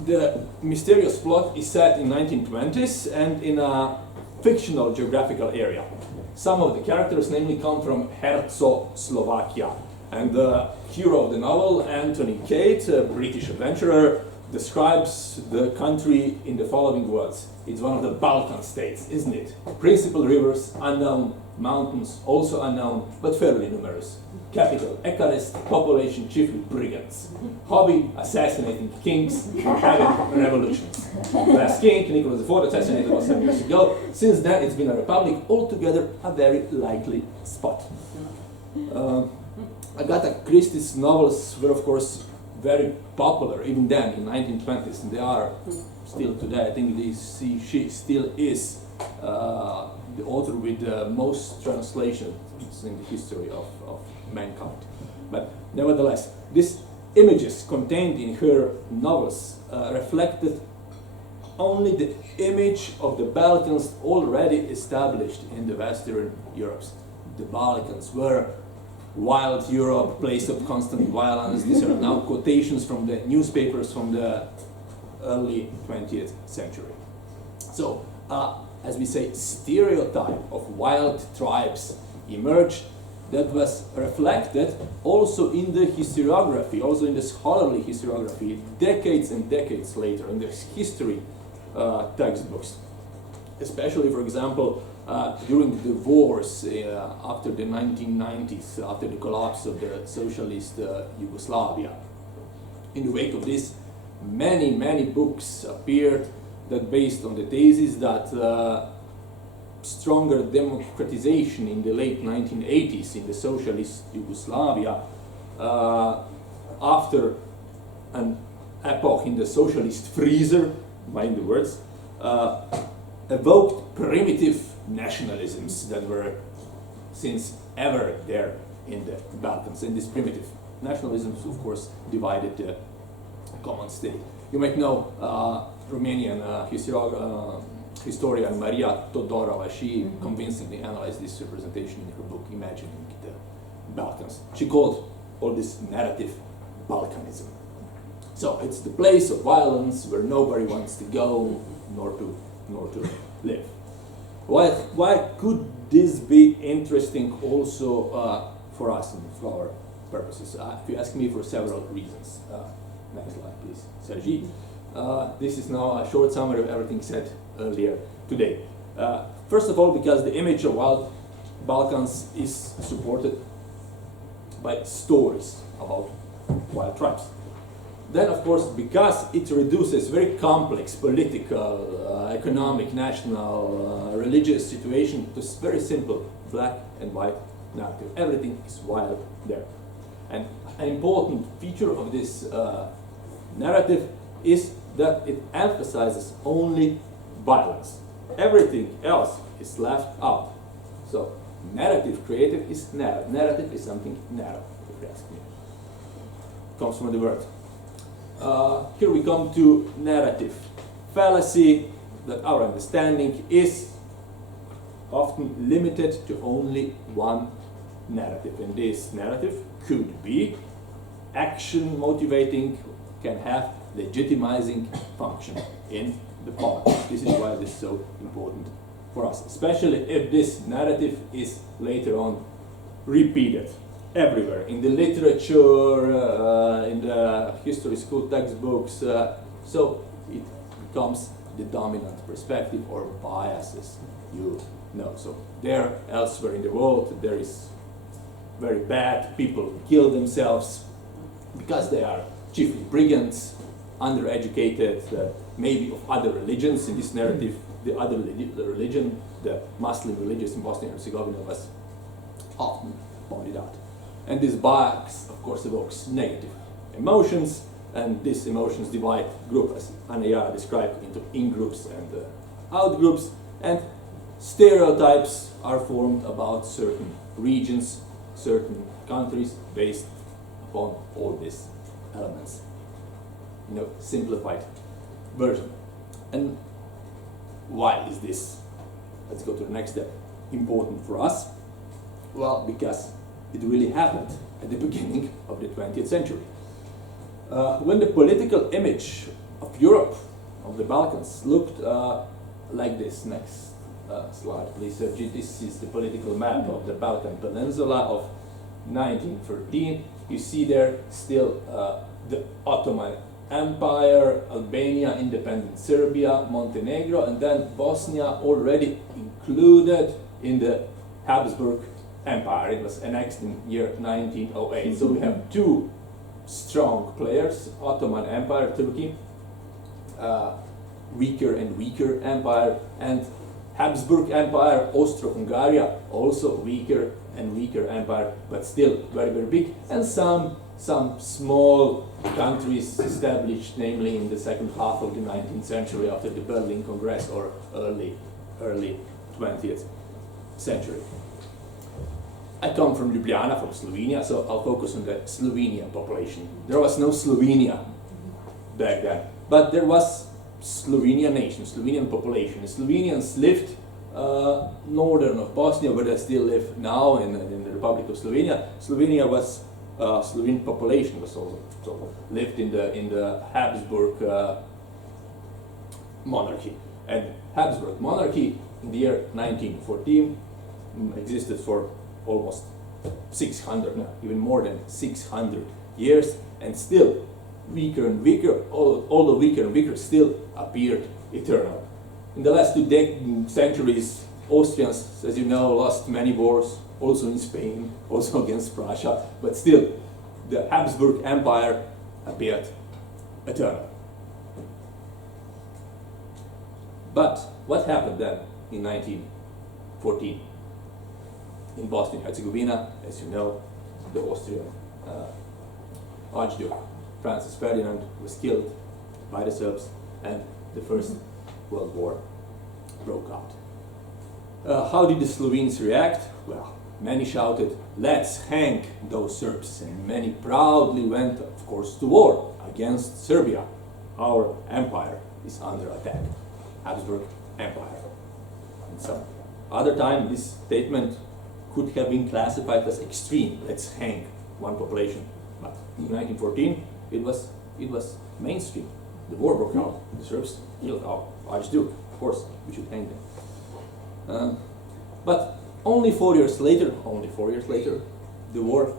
The mysterious plot is set in 1920s and in a fictional geographical area. Some of the characters, namely, come from Herzo, Slovakia. And the hero of the novel, Anthony Cate, a British adventurer, describes the country in the following words. It's one of the Balkan states, isn't it? Principal rivers, unknown. Mountains, also unknown, but fairly numerous. Capital, Bucharest. Population, chiefly brigands. Hobby, assassinating kings, having revolutions. Last king, Nicholas IV, assassinated about 7 years ago. Since then, it's been a republic, altogether a very likely spot. Agatha Christie's novels were, of course, very popular, even then, in 1920s, and they are still today. I think she still is the author with the most translations in the history of mankind. But nevertheless, these images contained in her novels reflected only the image of the Balkans already established in the Western Europe. The Balkans were wild Europe, place of constant violence. These are now quotations from the newspapers from the early 20th century. So, as we say, stereotype of wild tribes emerged that was reflected also in the historiography, also in the scholarly historiography, decades and decades later, in the history textbooks. Especially, for example, during the wars after the 1990s, after the collapse of the socialist Yugoslavia. In the wake of this, many books appeared that based on the thesis that stronger democratization in the late 1980s in the socialist Yugoslavia, after an epoch in the socialist freezer, mind the words, evoked primitive nationalisms that were since ever there in the Balkans. And these primitive nationalisms, of course, divided the common state. You might know Romanian historian Maria Todorova. She convincingly analyzed this representation in her book Imagining the Balkans. She called all this narrative Balkanism. So it's the place of violence where nobody wants to go nor to live. Why could this be interesting also for us and for our purposes? If you ask me, for several reasons. Next slide, please, Sergi. This is now a short summary of everything said earlier today. First of all, because the image of wild Balkans is supported by stories about wild tribes. Then, of course, because it reduces very complex political, economic, national, religious situation to very simple black and white narrative. Everything is wild there. And an important feature of this narrative is that it emphasizes only violence. Everything else is left out. So, narrative created is narrow. Narrative is something narrow, if you ask me. Comes from the word. Here we come to narrative fallacy, that our understanding is often limited to only one narrative. And this narrative could be action motivating, can have legitimizing function in the politics. This is why this is so important for us, especially if this narrative is later on repeated everywhere, in the literature, in the history school textbooks, so it becomes the dominant perspective or biases, you know. So there, elsewhere in the world, there is very bad people who kill themselves because they are chiefly brigands, undereducated, maybe of other religions. In this narrative, the other religion, the Muslim religion in Bosnia and Herzegovina, was often pointed out. And this bias, of course, evokes negative emotions, and these emotions divide group, as Anaya described, into in-groups and out-groups, and stereotypes are formed about certain regions, certain countries, based upon all these elements. Simplified version. And why is this, let's go to the next step, important for us? Well, because it really happened at the beginning of the 20th century. When the political image of Europe, of the Balkans, looked like this. Next slide, please. This is the political map of the Balkan Peninsula of 1913. You see there still the Ottoman Empire, Albania, independent Serbia, Montenegro, and then Bosnia already included in the Habsburg Empire. It was annexed in year 1908. So we have two strong players, Ottoman Empire, Turkey, weaker and weaker empire, and Habsburg Empire, Austro-Hungary, also weaker and weaker empire, but still very, very big, and some small countries established, namely in the second half of the 19th century after the Berlin Congress, or early 20th century. I come from Ljubljana, from Slovenia, so I'll focus on the Slovenian population. There was no Slovenia back then, but there was Slovenian nation, Slovenian population. The Slovenians lived northern of Bosnia, where they still live now in the Republic of Slovenia. Slovenia was Slovene population was also lived in the Habsburg monarchy, and Habsburg monarchy in the year 1914 existed for almost 600, no, even more than 600 years, and still weaker and weaker, although weaker and weaker, still appeared eternal. In the last 2 centuries, Austrians, as you know, lost many wars, also in Spain, also against Prussia, but still, the Habsburg Empire appeared eternal. But what happened then in 1914? 1914. In Bosnia and Herzegovina, as you know, the Austrian Archduke Francis Ferdinand was killed by the Serbs, and the First World War broke out. How did the Slovenes react? Well, many shouted, "Let's hang those Serbs," and many proudly went, of course, to war against Serbia. Our empire is under attack. Habsburg Empire. And some other time, this statement could have been classified as extreme. Let's hang one population. But in 1914, it was mainstream. The war broke out. The Serbs killed our Archduke. Of course, we should hang them. But only 4 years later, the war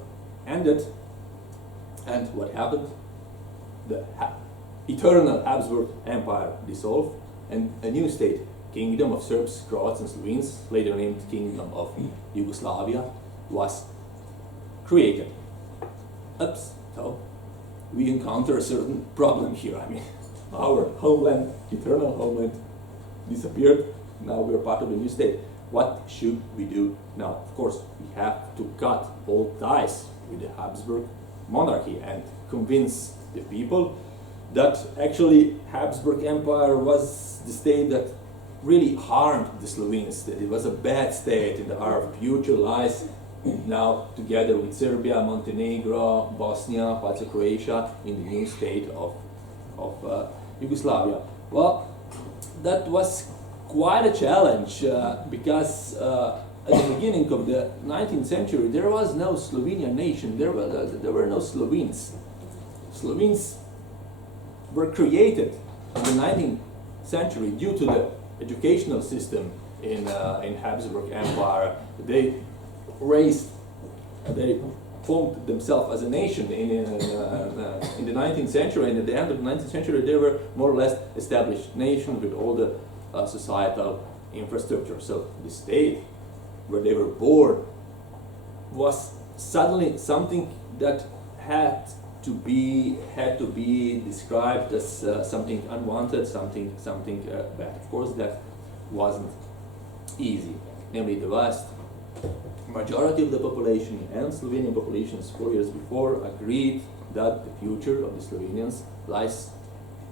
ended. And what happened? The eternal Habsburg Empire dissolved, and a new state, Kingdom of Serbs, Croats and Slovenes, later named Kingdom of Yugoslavia, was created. Oops, so we encounter a certain problem here. I mean, our homeland, eternal homeland, disappeared. Now we are part of a new state. What should we do now? Of course, we have to cut all ties with the Habsburg monarchy and convince the people that actually Habsburg Empire was the state that really harmed the Slovenes, that it was a bad state, and our future lies now together with Serbia, Montenegro, Bosnia, parts of Croatia in the new state of Yugoslavia. Well, that was quite a challenge because at the beginning of the 19th century there was no Slovenian nation, there were no Slovenes. Slovenes were created in the 19th century due to the educational system in Habsburg Empire. They formed themselves as a nation in the 19th century, and at the end of the 19th century they were more or less established nation with all the societal infrastructure. So the state where they were born was suddenly something that had to be described as something unwanted, something bad. Of course, that wasn't easy. Namely, the vast majority of the population and Slovenian populations 4 years before agreed that the future of the Slovenians lies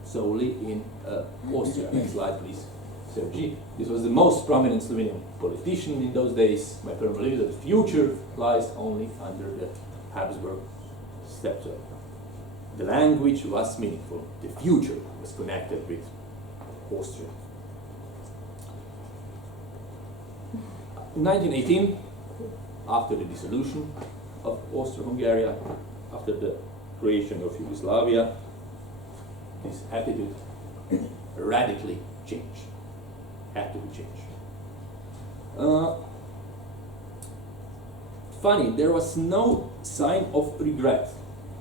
solely in Austria. Next slide, please. Sergi. This was the most prominent Slovenian politician in those days. My firm belief that the future lies only under the Habsburg scepter. The language was meaningful. The future was connected with Austria. In 1918, after the dissolution of Austro-Hungary, after the creation of Yugoslavia, this attitude radically changed. Had to be changed. Funny, there was no sign of regret.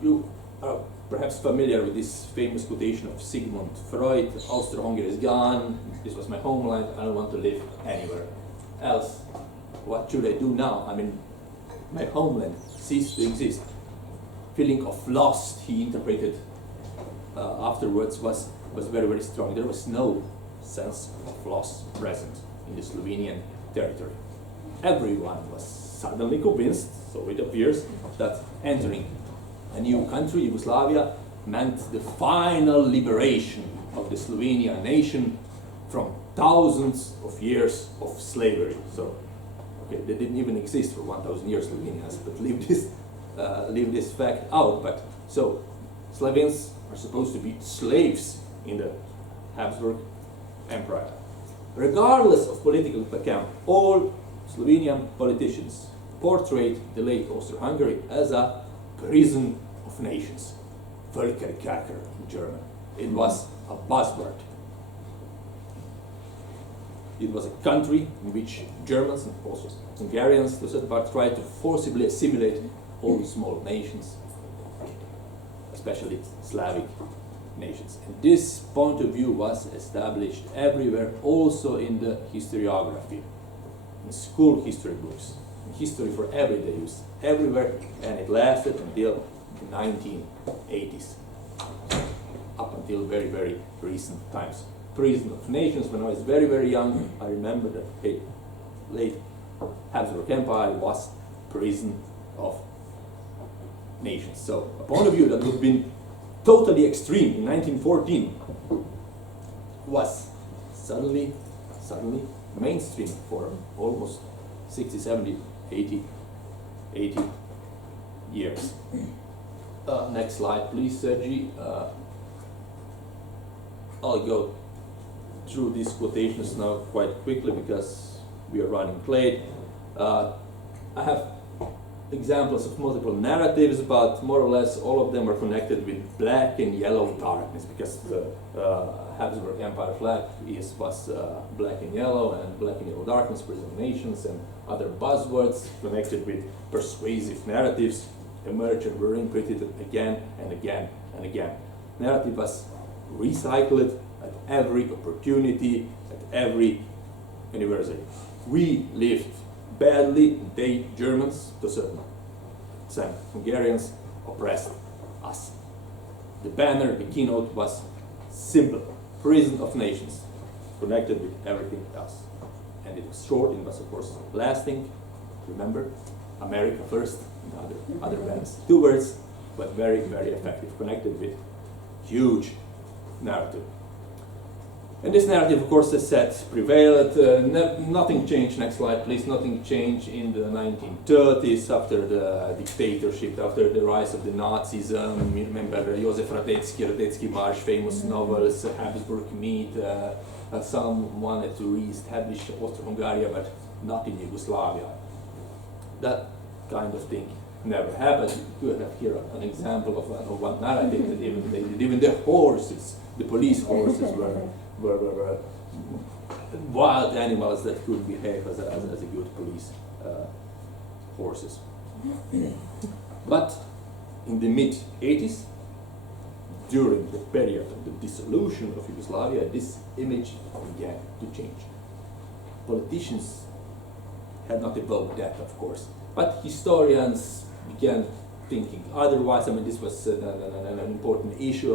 You are perhaps familiar with this famous quotation of Sigmund Freud: Austro-Hungary is gone, this was my homeland, I don't want to live anywhere else. What should I do now? I mean, my homeland ceased to exist. Feeling of loss, he interpreted afterwards, was very, very strong. There was no sense of loss present in the Slovenian territory. Everyone was suddenly convinced, so it appears, that entering a new country, Yugoslavia, meant the final liberation of the Slovenian nation from thousands of years of slavery. So, okay, they didn't even exist for 1,000 years, Slovenians, but leave this fact out. But so, Slovenes are supposed to be slaves in the Habsburg Empire. Regardless of political background, all Slovenian politicians portrayed the late Austro-Hungary as a prison of nations. Völkerkerker in German. It was a buzzword. It was a country in which Germans and also Hungarians, to a certain part, tried to forcibly assimilate all small nations, especially Slavic nations. And this point of view was established everywhere, also in the historiography, in school history books, in history for everyday use, everywhere, and it lasted until the 1980s, up until very, very recent times. Prison of nations. When I was very, very young, I remember that, hey, late Habsburg Empire was prison of nations. So a point of view that would have been totally extreme in 1914 was suddenly mainstream for almost 60, 70, 80 years. Next slide, please, Sergi. I'll go through these quotations now quite quickly because we are running late. I have examples of multiple narratives, but more or less all of them are connected with black and yellow darkness, because the Habsburg Empire flag was black and yellow darkness, prison of nations, and other buzzwords connected with persuasive narratives emerged and were imprinted again and again and again. Narrative was recycled at every opportunity, at every anniversary. We lived badly, they, Germans, to a certain extent, Hungarians, oppressed us. The banner, the keynote was simple: prison of nations, connected with everything else. And it was short, it was of course lasting. Remember, America first, and other banners. 2 words, but very, very effective, connected with huge narrative. And this narrative, of course, as said, prevailed. Nothing changed. Next slide, please. Nothing changed in the 1930s after the dictatorship, after the rise of the Nazism. Remember Josef Radetzky Marsh, famous novels, Habsburg Meet. Some wanted to re-establish Austro-Hungary, but not in Yugoslavia. That kind of thing never happened. You have here an example of one narrative that even the horses, the police horses, were wild animals that could behave as a good police horses. But in the mid-80s, during the period of the dissolution of Yugoslavia, this image began to change. Politicians had not evoked that, of course, but historians began thinking otherwise. I mean, this was an important issue,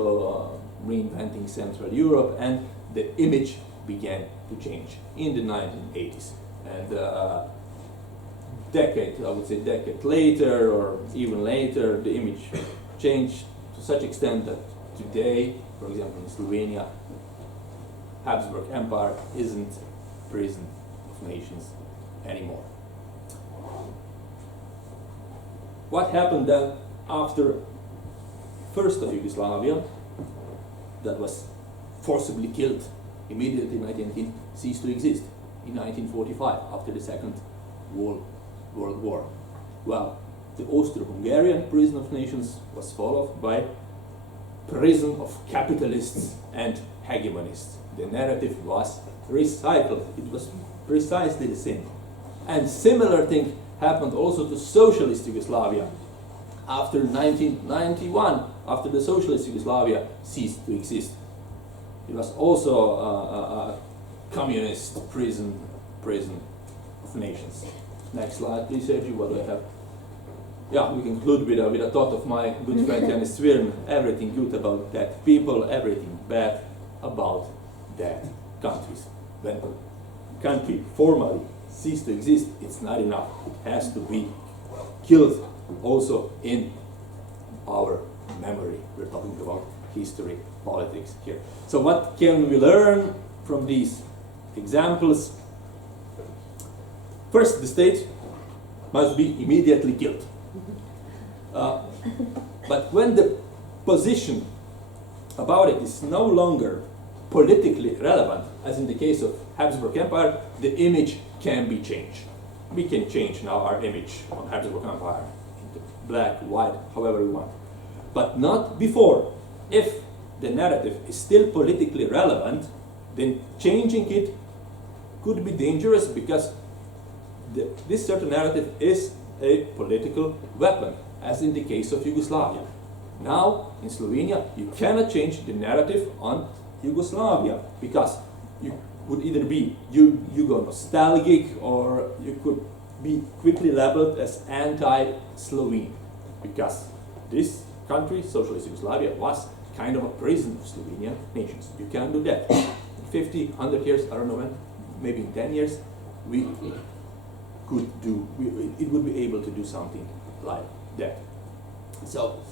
reinventing Central Europe, and the image began to change in the 1980s. And decade later, or even later, the image changed to such extent that today, for example, in Slovenia, Habsburg Empire isn't prison of nations anymore. What happened then after first of Yugoslavia, that was forcibly killed immediately in 1918, ceased to exist in 1945 after the Second World War? Well, the Austro-Hungarian prison of nations was followed by prison of capitalists and hegemonists. The narrative was recycled. It was precisely the same. And similar thing happened also to socialist Yugoslavia after 1991, after the socialist Yugoslavia ceased to exist. It was also a communist prison of nations. Next slide, please, Sergi. What do I have? Yeah, we conclude with a thought of my good friend Janis Svirn. Everything good about that people, everything bad about that countries. When a country formally ceases to exist, it's not enough. It has to be killed also in our memory. We're talking about history, politics here. So what can we learn from these examples? First, the state must be immediately killed. But when the position about it is no longer politically relevant, as in the case of Habsburg Empire, the image can be changed. We can change now our image on Habsburg Empire into black, white, however we want. But not before. If the narrative is still politically relevant, then changing it could be dangerous, because this certain narrative is a political weapon, as in the case of Yugoslavia. Now, in Slovenia, you cannot change the narrative on Yugoslavia, because you would either be Yugo-nostalgic, or you could be quickly labeled as anti-Slovene, because this country, socialist Yugoslavia, was kind of a prison of Slovenian nations. You can't do that. In 50, 100 years, I don't know when, maybe in 10 years, we could do, it would be able to do something like that. So,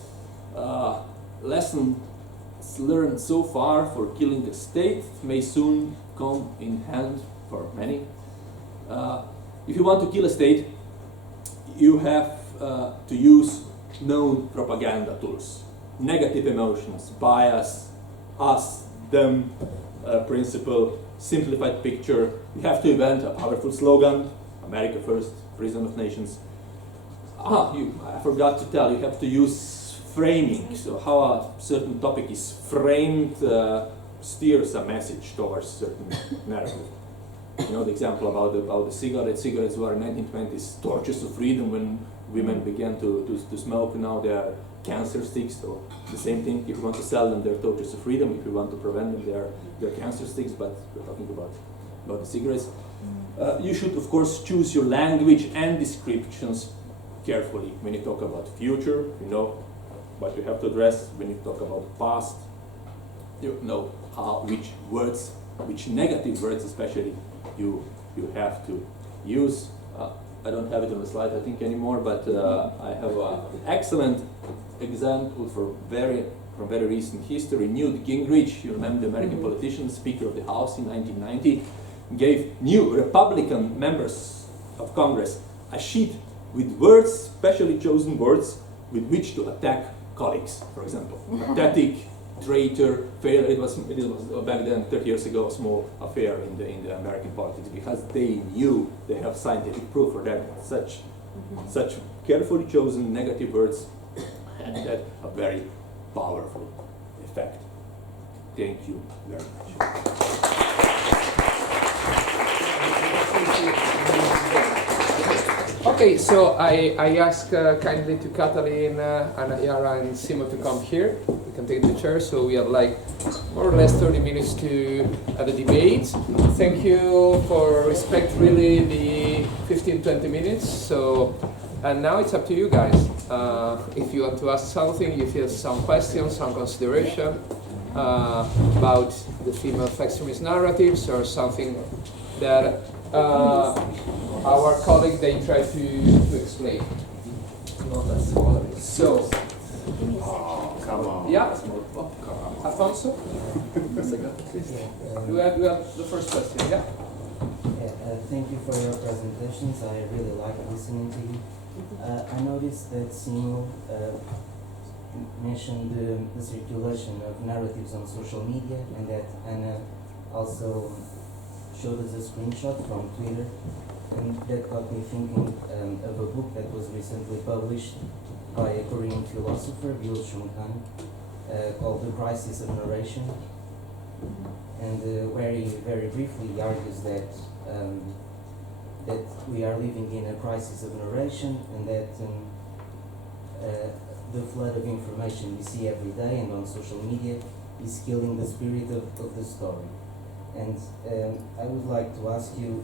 lessons learned so far for killing the state may soon come in hand for many. If you want to kill a state, you have to use known propaganda tools. Negative emotions, bias, us, them principle, simplified picture. You have to invent a powerful slogan, America first, reason of nations. I forgot to tell, you have to use framing, so how a certain topic is framed steers a message towards certain narrative. You know the example about the cigarettes. Cigarettes were in 1920s torches of freedom when women began to smoke. Now they are cancer sticks. So the same thing. If you want to sell them, they're torches of freedom. If you want to prevent them, they're cancer sticks. But we're talking about the cigarettes. You should of course choose your language and descriptions carefully. When you talk about future, you know what you have to address. When you talk about past, you know which words, which negative words especially, you have to use. I don't have it on the slide, I think, anymore, but I have an excellent example from very recent history. Newt Gingrich, you remember the American politician, Speaker of the House in 1990, gave new Republican members of Congress a sheet with words, specially chosen words, with which to attack colleagues, for example. Pathetic, traitor, failure. It was back then, 30 years ago, a small affair in the American politics, because they knew, they have scientific proof for that. Such carefully chosen negative words had a very powerful effect. Thank you very much. Okay, so I ask kindly to Katalin, Anayara, and Simo to come here. We can take the chair, so we have like more or less 30 minutes to have a debate. Thank you for respect really the 15-20 minutes. So, and now it's up to you guys. If you want to ask something, if you have some questions, some consideration about the theme of extremist narratives, or something that our colleague they try to explain. So, Come on. yeah, Alfonso? You have the first question, yeah? Thank you for your presentations. I really like listening to you. I noticed that Simo mentioned the circulation of narratives on social media, and that Anna also showed us a screenshot from Twitter, and that got me thinking of a book that was recently published by a Korean philosopher, Byul-Chul Han, called The Crisis of Narration, and very briefly he argues that that we are living in a crisis of narration, and that the flood of information we see every day and on social media is killing the spirit of the story. And I would like to ask you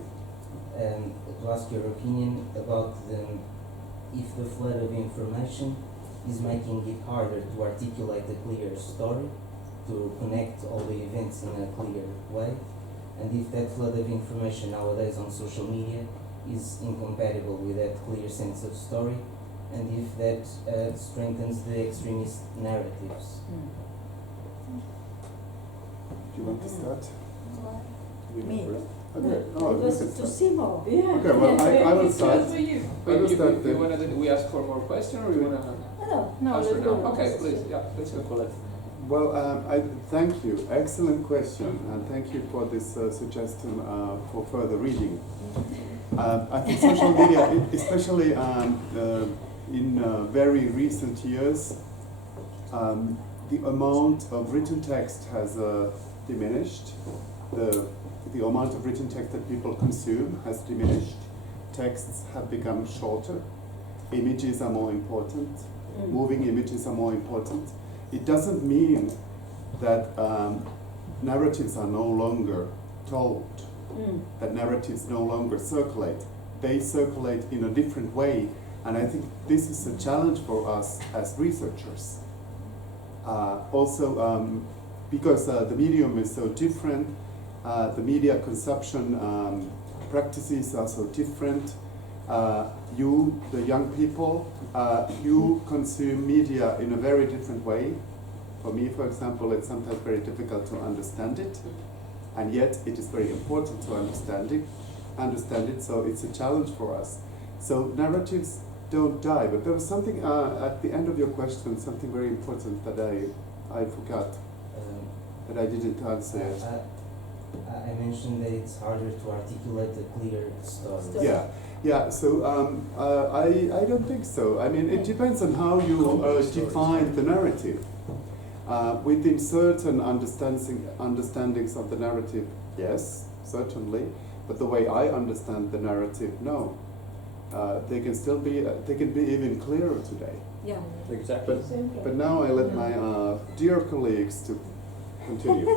your opinion about if the flood of information is making it harder to articulate a clear story, to connect all the events in a clear way, and if that flood of information nowadays on social media is incompatible with that clear sense of story, and if that strengthens the extremist narratives. Do you want to start? Me. Okay. It Oh, was you can to start. Simo. Okay, well, I will start. I will start You wanna we ask for more question, or you wanna No, answer let's now? go. Okay, please, yeah, let's go. Well, I thank you. Excellent question, and thank you for this suggestion for further reading. I think social media, especially in very recent years, the amount of written text has diminished. The amount of written text that people consume has diminished. Texts have become shorter. Images are more important. Moving images are more important. It doesn't mean that narratives are no longer told, that narratives no longer circulate. They circulate in a different way, and I think this is a challenge for us as researchers. Also, because the medium is so different, the media consumption practices are so different, You, the young people, you consume media in a very different way. For me, for example, it's sometimes very difficult to understand it, and yet it is very important to understand it, so it's a challenge for us. So narratives don't die, but there was something at the end of your question, something very important that I forgot, that I didn't answer. I mentioned that it's harder to articulate a clear story. Yeah. So I don't think so. I mean, it depends on how you define the narrative. Within certain understandings of the narrative, yes, certainly. But the way I understand the narrative, no. They can still be. They can be even clearer today. Yeah. Exactly. But now I let my dear colleagues to continue.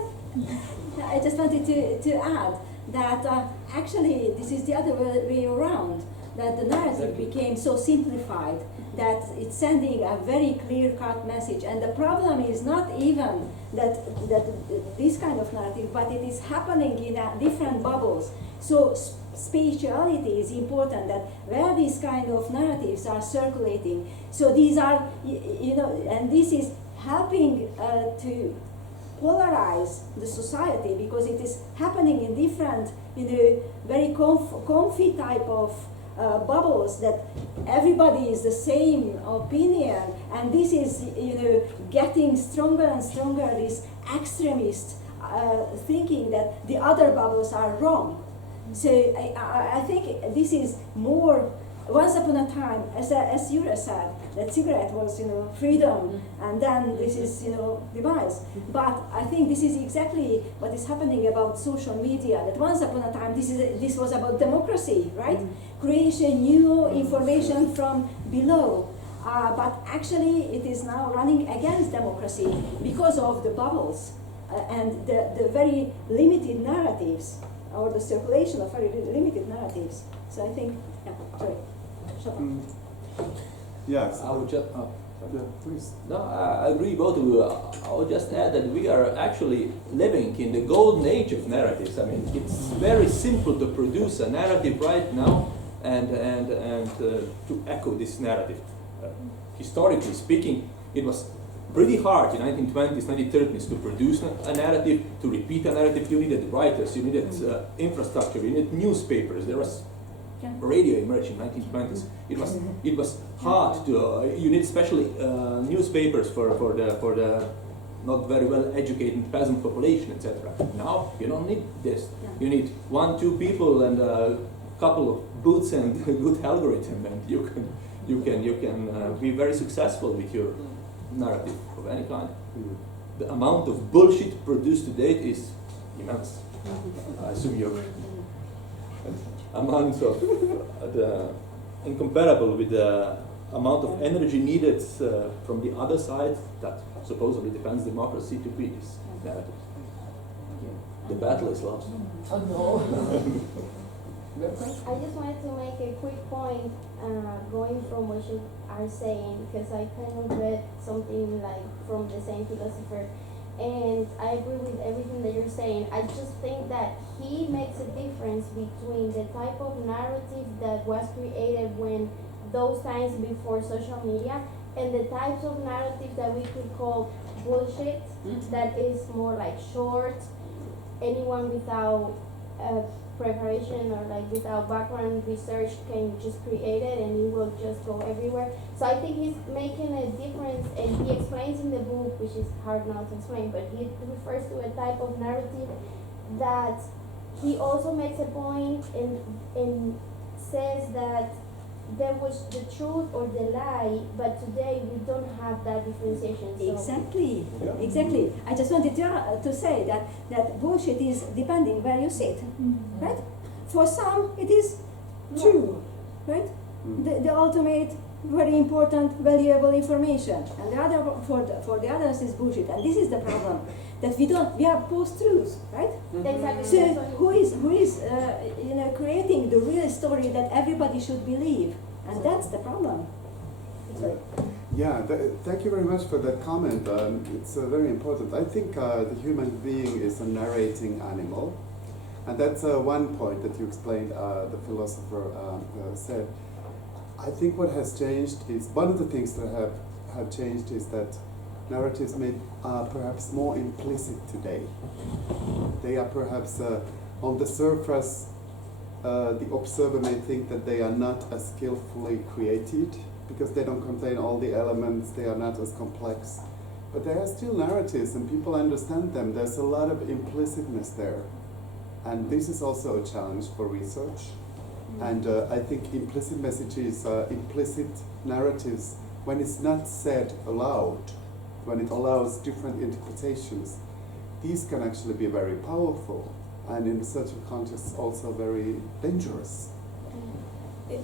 I just wanted to add that actually this is the other way around, that the narrative became so simplified that it's sending a very clear-cut message. And the problem is not even that this kind of narrative, but it is happening in different bubbles. So spatiality is important, that where these kind of narratives are circulating. So these are, and this is helping to polarize the society, because it is happening in different, very comfy type of bubbles, that everybody is the same opinion, and this is getting stronger and stronger, this extremist thinking that the other bubbles are wrong. So I think this is more, once upon a time, as Jure said, that cigarette was freedom, and then this is demise. But I think this is exactly what is happening about social media, that once upon a time this was about democracy, right? Creation new information from below. But actually it is now running against democracy because of the bubbles and the very limited narratives, or the circulation of very limited narratives. So I think, sorry. Yes. I would just. Yeah, please. No, I agree both of you. I would just add that we are actually living in the golden age of narratives. I mean, it's very simple to produce a narrative right now and to echo this narrative. Historically speaking, it was pretty hard in 1920s, 1930s to produce a narrative, to repeat a narrative. You needed writers, you needed infrastructure, you needed newspapers. There was radio emerged in 1920s. It was hard to. You need especially newspapers for the not very well educated peasant population, etc. Now you don't need this. You need 1-2 people and a couple of boots and a good algorithm, and you can be very successful with your narrative of any kind. The amount of bullshit produced to date is immense. I assume you agree. Amount of incomparable with the amount of energy needed from the other side that supposedly defends democracy to be this narrative. The battle is lost. Oh no. I just wanted to make a quick point going from what you are saying, because I kind of read something like from the same philosopher, and I agree with everything that you're saying. I just think that he makes a difference between the type of narrative that was created when those times before social media and the types of narratives that we could call bullshit, that is more like short, anyone without preparation or like without background research can just create it and it will just go everywhere. So I think he's making a difference, and he explains in the book, which is hard now to explain, but he refers to a type of narrative that he also makes a point and says that there was the truth or the lie, but today we don't have that differentiation. So Exactly. I just wanted to say that bullshit is depending where you sit, right? For some, it is true, right? The ultimate, very important, valuable information, and the other for the others is bullshit. And this is the problem, that we have post-truths, right? Exactly. So who is creating the real story that everybody should believe, and that's the problem. Yeah, thank you very much for that comment. It's very important. I think the human being is a narrating animal. And that's one point that you explained, the philosopher said. I think what has changed is, one of the things that have changed is that narratives are perhaps more implicit today. They are perhaps on the surface, the observer may think that they are not as skillfully created because they don't contain all the elements, they are not as complex. But they are still narratives and people understand them. There's a lot of implicitness there. And this is also a challenge for research. And I think implicit messages, implicit narratives, when it's not said aloud, when it allows different interpretations, these can actually be very powerful and in such a context also very dangerous. It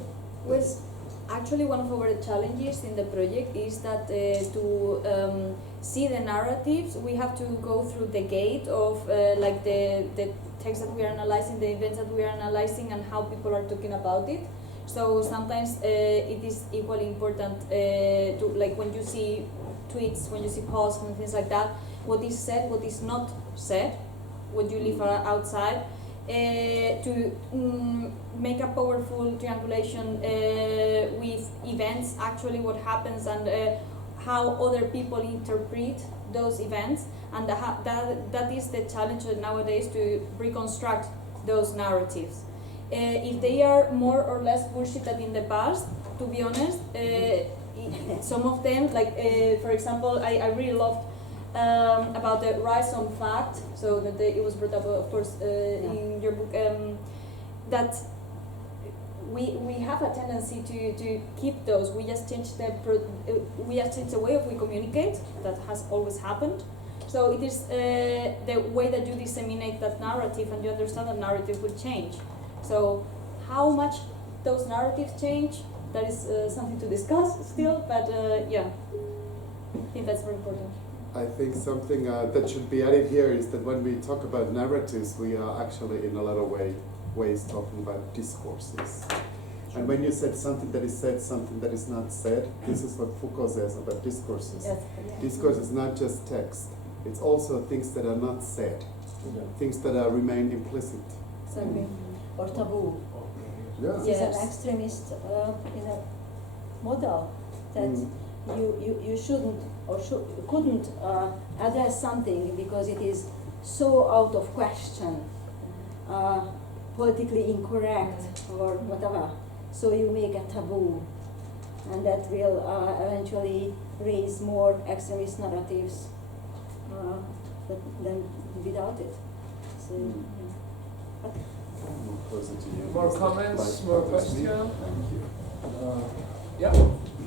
was actually one of our challenges in the project is that to see the narratives, we have to go through the gate of like the text that we are analyzing, the events that we are analyzing, and how people are talking about it. So sometimes it is equally important to, like, when you see tweets, when you see posts and things like that, what is said, what is not said, what you leave outside, to make a powerful triangulation with events, actually what happens, and how other people interpret those events, and that is the challenge nowadays, to reconstruct those narratives. If they are more or less bullshit than in the past, to be honest, some of them, like for example, I really loved about the rhizome fact, so that it was brought up, of course, in your book, that we have a tendency to keep those. We just change the way of we communicate. That has always happened. So it is the way that you disseminate that narrative and you understand that narrative will change. So how much those narratives change, that is something to discuss still, but yeah, I think that's very important. I think something that should be added here is that when we talk about narratives, we are actually in a lot of ways talking about discourses. And when you said something that is said, something that is not said, this is what Foucault says about discourses. Yes. Discourse is not just text, it's also things that are not said, things that remain implicit. Exactly. Or taboo. Yeah. This is an extremist model that you shouldn't or couldn't address something because it is so out of question, politically incorrect or whatever. So you make a taboo, and that will eventually raise more extremist narratives than without it. So, More comments, more questions? Thank you. Yeah,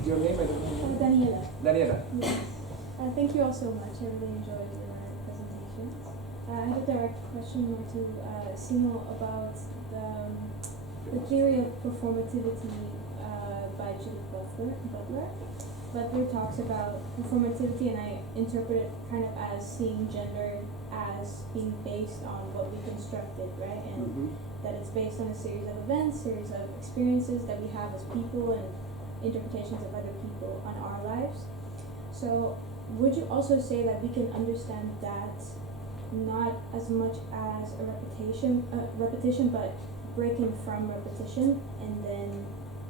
your name and Daniela. Daniela. Yes. Thank you all so much. I really enjoyed your presentation. I have a direct question more to Simon about the theory of performativity by Judith Butler. Butler talks about performativity, and I interpret it kind of as seeing gender as being based on what we constructed, right? And that it's based on a series of events, series of experiences that we have as people, and interpretations of other people on our lives. So would you also say that we can understand that not as much as a repetition, but breaking from repetition and then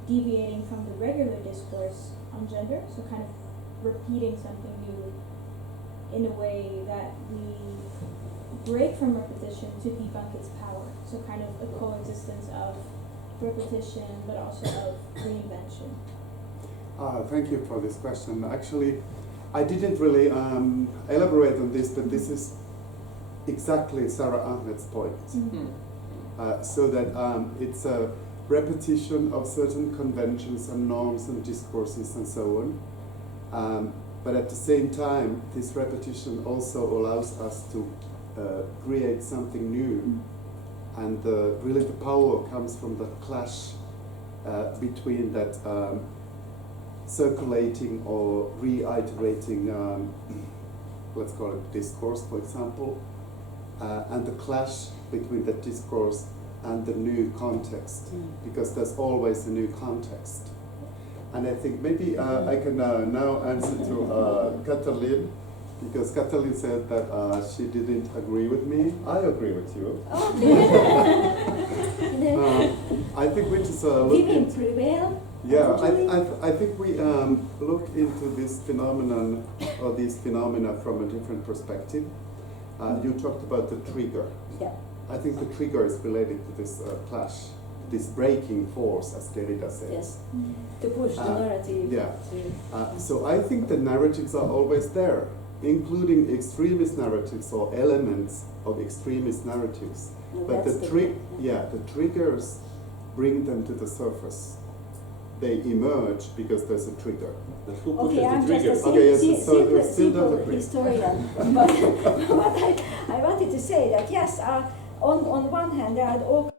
deviating from the regular discourse on gender, so kind of repeating something new in a way that we break from repetition to debunk its power, so kind of a coexistence of repetition but also of reinvention? Thank you for this question. Actually, I didn't really elaborate on this, but this is exactly Sarah Ahmed's point. So that it's a repetition of certain conventions and norms and discourses and so on. But at the same time, this repetition also allows us to create something new. And really the power comes from the clash between that circulating or reiterating, let's call it discourse, for example, and the clash between that discourse and the new context, because there's always a new context. And I think maybe I can now answer to Katalin. because Katalin said that she didn't agree with me. I agree with you. I think we just look Women into, prevail. yeah, actually. I think we look into this phenomenon or these phenomena from a different perspective. You talked about the trigger. Yeah. I think the trigger is related to this clash, this breaking force, as Derrida said. Yes. To push the narrative. Yeah. To, So I think the narratives are always there, including extremist narratives or elements of extremist narratives. no, But that's the triggers bring them to the surface. They emerge because there's a trigger. Who pushes Okay, I'm the just trigger? a Okay, yes, so you still simple don't agree. historian, but I wanted to say that yes, on one hand there are all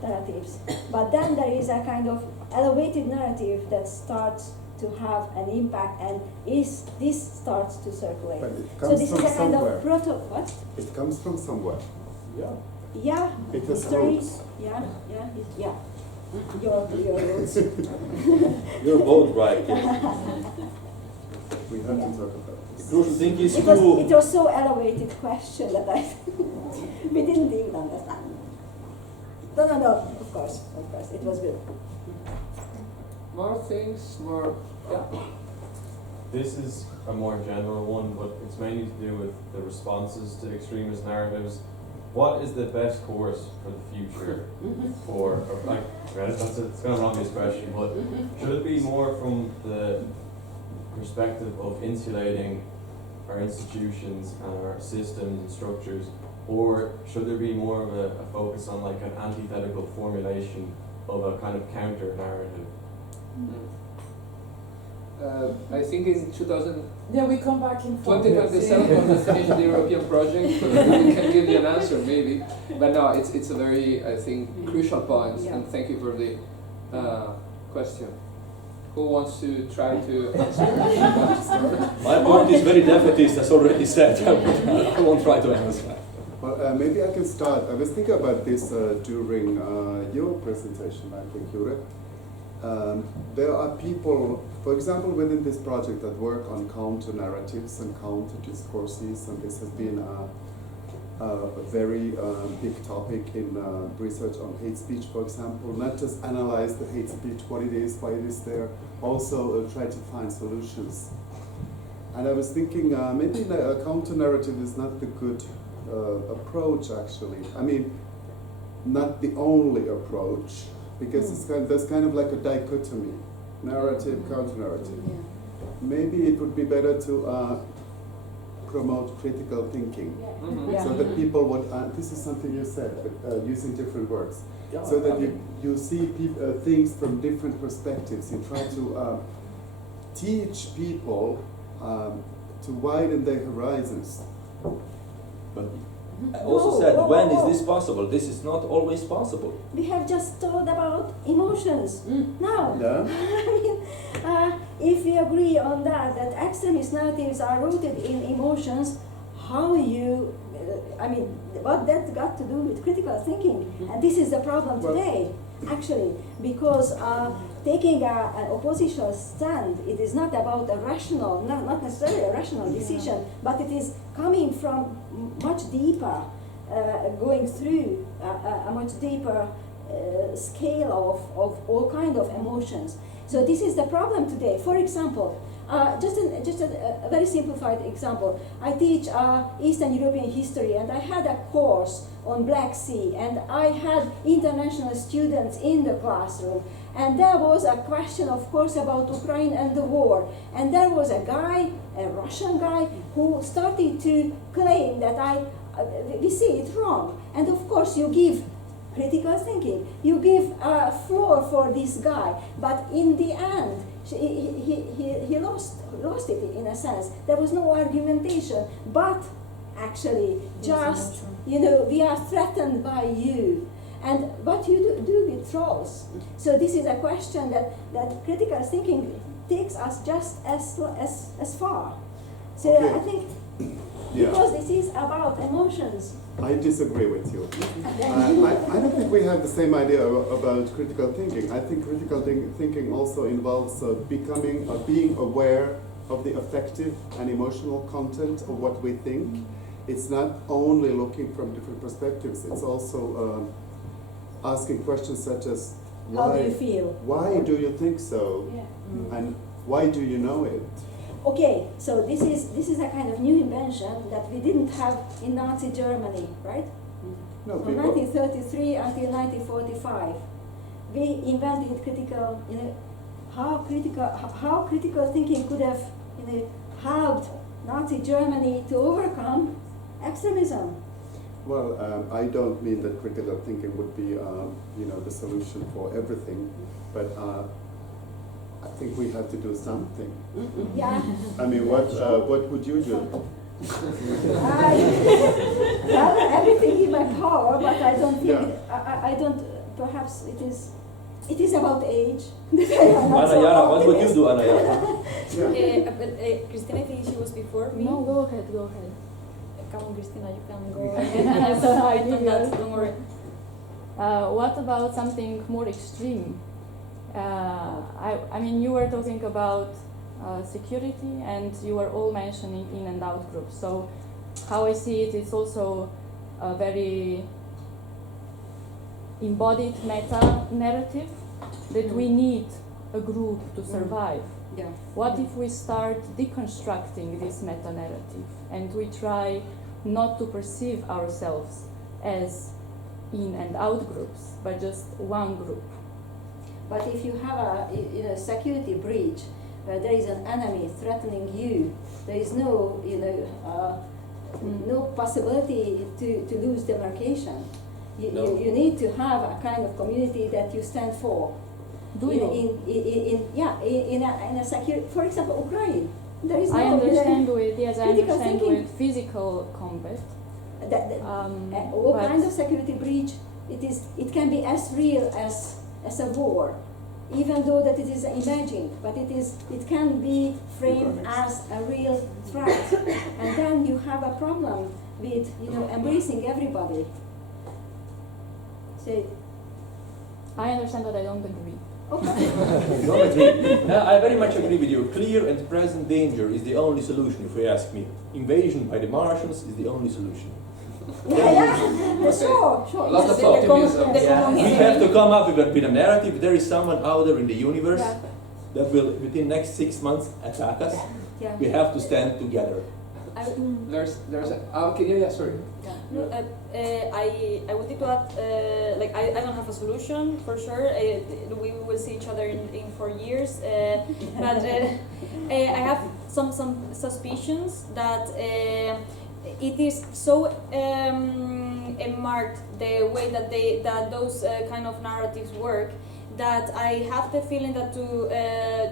narratives, but then there is a kind of elevated narrative that starts to have an impact, and this starts to circulate. But it So comes this from is a kind somewhere. of proto what? It comes from somewhere. Yeah. Yeah, It has history. roots. Yeah. Your roots. You're both right. We have Yeah. to talk about The this. crucial thing is It to was so elevated question that we didn't even understand. No, of course, it was good. More things, more. Yeah. This is a more general one, but it's mainly to do with the responses to extremist narratives. What is the best course for the future for, or like, it's kind of an obvious question, but should it be more from the perspective of insulating our institutions and our systems and structures, or should there be more of a focus on like an antithetical formulation of a kind of counter narrative? I think in 2000. Yeah, we come back in 2027 when we finish the European project, we can give you an answer maybe. But no, it's a very, I think, crucial point, Yeah. and thank you for the question. Who wants to try to answer? my point is very defeatist, as already said. I won't try to answer. Well, maybe I can start. I was thinking about this during your presentation, I think, Jure. There are people, for example, within this project that work on counter-narratives and counter-discourses, and this has been a very big topic in research on hate speech, for example. Not just analyze the hate speech, what it is, why it is there, also try to find solutions. And I was thinking maybe a counter-narrative is not the good approach, actually. I mean, not the only approach, because there's kind of like a dichotomy, narrative, counter-narrative. Yeah. Maybe it would be better to promote critical thinking, Yeah. so that people would, this is something you said, but using different words, Yeah, so that I mean, you see things from different perspectives. You try to teach people to widen their horizons. But I also said, when is this possible? This is not always possible. We have just talked about emotions. Now, Yeah. I mean, if we agree on that extremist narratives are rooted in emotions, how you, what that got to do with critical thinking? And this is the problem today, actually, because taking an oppositional stand, it is not about a rational, not necessarily a rational decision, but it is coming from much deeper, going through a much deeper scale of all kind of emotions. So this is the problem today. For example, just a very simplified example. I teach Eastern European history, and I had a course on Black Sea, and I had international students in the classroom. And there was a question, of course, about Ukraine and the war. And there was a guy, a Russian guy, who started to claim that we see it wrong. And of course, you give critical thinking, you give a floor for this guy, but in the end, he lost it in a sense. There was no argumentation, but actually, just, we are threatened by you. And what you do with trolls. So this is a question that critical thinking takes us just as far. So Okay. I think Yeah. because this is about emotions. I disagree with you. I don't think we have the same idea about critical thinking. I think critical thinking also involves being aware of the affective and emotional content of what we think. It's not only looking from different perspectives, it's also asking questions such as, How do you feel? Why do you think so? Yeah. And why do you know it? Okay, so this is a kind of new invention that we didn't have in Nazi Germany, right? No, From 1933 until 1945, we invented critical, how critical thinking could have, helped Nazi Germany to overcome extremism. Well, I don't mean that critical thinking would be, the solution for everything, but I think we have to do something. Yeah. I mean, what would you do? Well, everything in my power, but I don't think Yeah. I don't. Perhaps it is about age. that I am not so Anayara, what would you optimist. do, Anayara? Christina, I think she was before me. No, go ahead, go ahead. Come on, Christina, you can go ahead. I give you a- Don't worry. What about something more extreme? I mean, you were talking about security, and you were all mentioning in and out groups. So, how I see it, it's also a very embodied meta narrative that we need a group to survive. Yeah. What if we start deconstructing this meta narrative and we try not to perceive ourselves as in and out groups, but just one group? But if you have a security breach where there is an enemy threatening you, there is no no possibility to lose demarcation. You need to have a kind of community that you stand for. Do you? In a secure, for example, Ukraine. There is no. I understand with, yes, I critical understand thinking. with physical combat. All But- kind of security breach, it can be as real as a war, even though that it is imagined, but it can be framed as a real threat, and then you have a problem with embracing everybody. So, I understand, but I don't agree. okay. Don't agree. No, I very much agree with you. Clear and present danger is the only solution, if you ask me. Invasion by the Martians is the only solution. Sure. Lots of optimism. We have to come up with a narrative. There is someone out there in the universe Yeah. that will, within next 6 months, attack us. Yeah. We have to stand together. There's okay, yeah, sorry. No, I wanted to add, I don't have a solution for sure. We will see each other in 4 years, but I have some suspicions that it is so marked the way that those kind of narratives work, that I have the feeling that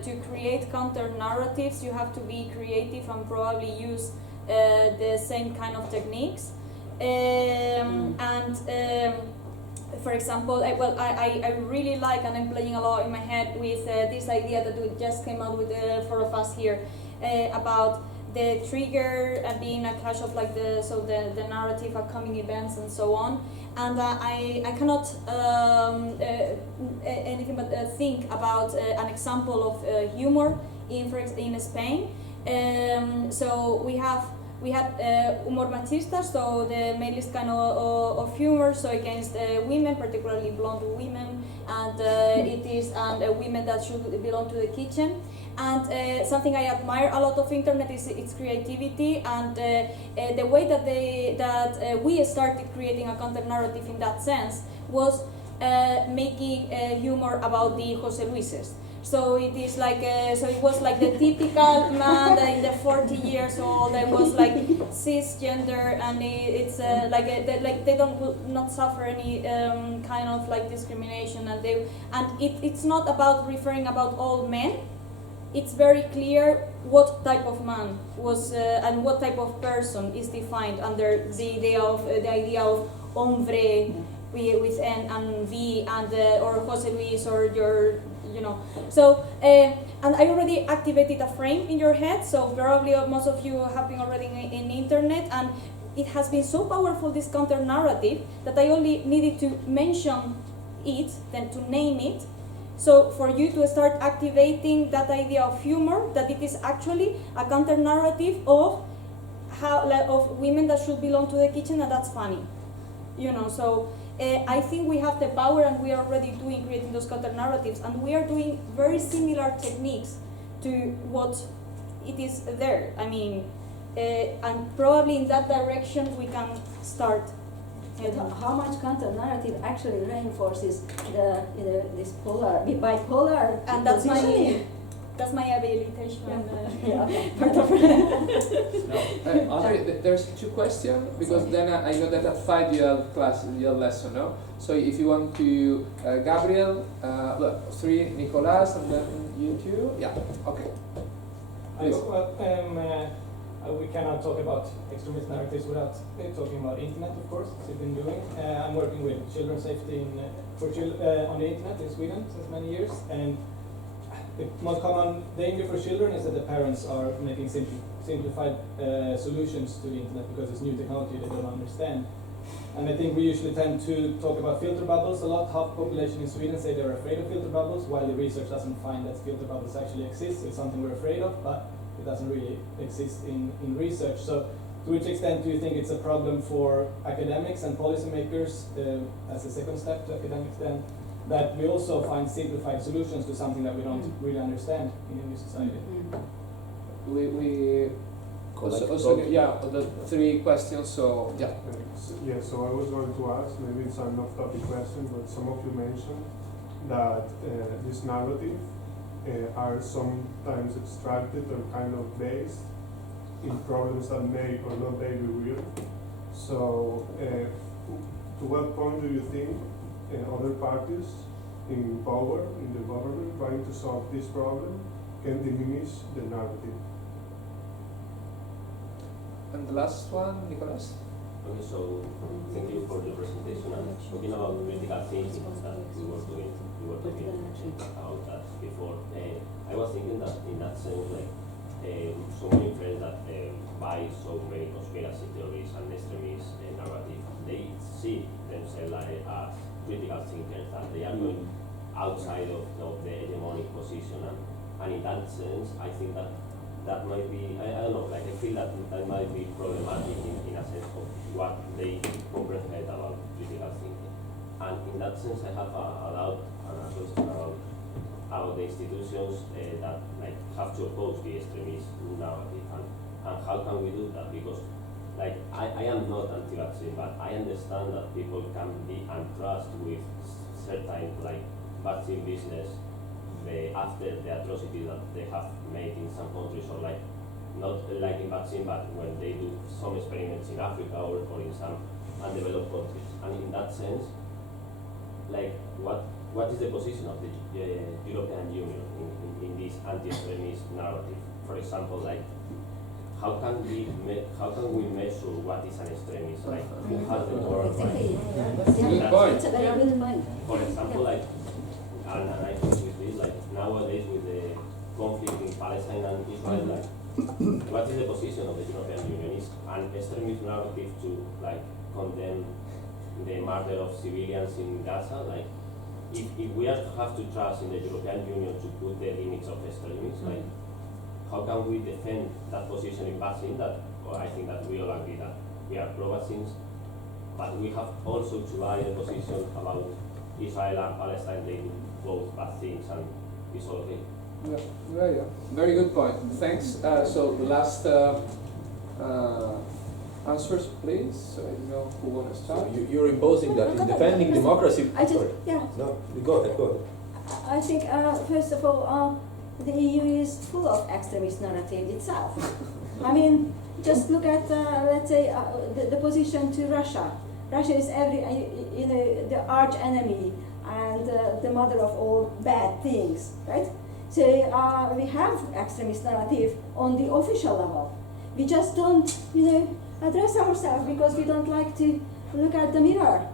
to create counter narratives you have to be creative and probably use the same kind of techniques. For example, I really like, and I'm playing a lot in my head with this idea that we just came out with 4 of us here about the trigger being a clash of the narrative, upcoming events, and so on. And I cannot anything but think about an example of humor in Spain. So we had humor machista, so the mainly kind of humor, so against women, particularly blonde women, and women that should belong to the kitchen. And something I admire a lot of internet is its creativity, and the way that we started creating a counter narrative in that sense was making humor about the Jose Luises. So it is so it was like the typical man that in the 40 years old that was like cisgender, and it's they will not suffer any kind of discrimination, and it's not about referring about all men. It's very clear what type of man was and what type of person is defined under the idea of hombre with N and V and or Jose Luis or your. So and I already activated a frame in your head, so probably most of you have been already in internet, and it has been so powerful, this counter narrative, that I only needed to mention it, then to name it, So for you to start activating that idea of humor, that it is actually a counter narrative of how of women that should belong to the kitchen, and that's funny, you know. So I think we have the power, and we are already creating those counter narratives, and we are doing very similar techniques to what it is there. I mean, and probably in that direction we can start. How much counter-narrative actually reinforces this bipolar And that's positioning? that's my habilitation. Part of No, Andre, there's two questions, because then I know that at 5 you have class, you have lesson, no? So if you want to, Gabriel, look, 3, Nicolas, and then you two, yeah, okay. Please. We cannot talk about extremist narratives without talking about internet, of course, as we've been doing. I'm working with children's safety on the internet in Sweden since many years, and the most common danger for children is that the parents are making simplified solutions to the internet because it's new technology they don't understand. And I think we usually tend to talk about filter bubbles a lot. Half the population in Sweden say they're afraid of filter bubbles, while the research doesn't find that filter bubbles actually exist. It's something we're afraid of, but it doesn't really exist in research. So to which extent do you think it's a problem for academics and policymakers as a second step to academics then, that we also find simplified solutions to something that we don't really understand in a new society? We also yeah, the 3 questions, so yeah. Yeah, so I was going to ask, maybe it's an off-topic question, but some of you mentioned that this narrative are sometimes extracted or kind of based in problems that may or not may be real. So to what point do you think other parties in power, in the government, trying to solve this problem can diminish the narrative? And the last one, Nicolas? Okay, so thank you for the presentation. And talking about critical thinking that we were talking about that before. I was thinking that in that sense, like so many friends that buy so many conspiracy theories and extremist narrative, they see themselves like as critical thinkers, that they are going outside of the hegemonic position, and in that sense, I think that might be, I don't know, like I feel that might be problematic in a sense of what they comprehend about critical thinking. And in that sense, I have a doubt and a question about the institutions that like have to oppose the extremist narrative, and how can we do that? Because like I am not anti-vaccine, but I understand that people can be untrust with certain like vaccine business after the atrocity that they have made in some countries, or like not like in vaccine, but when they do some experiments in Africa or in some undeveloped countries. And in that sense, like what is the position of the European Union in this anti-extremist narrative? For example, like how can we measure what is an extremist? Like who has the moral right? Good point. It's a very good point. For example, like and I think with this, like nowadays with the conflict in Palestine and Israel, like what is the position of the European Union? Is an extremist narrative to like condemn the murder of civilians in Gaza? Like if we have to trust in the European Union to put the limits of extremism, like how can we defend that position in vaccine? That I think that we all agree that we are pro-vaccines, but we have also to buy a position about Israel and Palestine. They do both bad things, and it's all okay. Yeah. Very good point. Thanks. So last answers, please. So I know who want to start. So you're imposing that in defending democracy. No, go ahead. I think first of all, the EU is full of extremist narrative itself. I mean, just look at let's say the position to Russia. Russia is the arch enemy and the mother of all bad things, right? So we have extremist narrative on the official level. We just don't, address ourselves because we don't like to look at the mirror.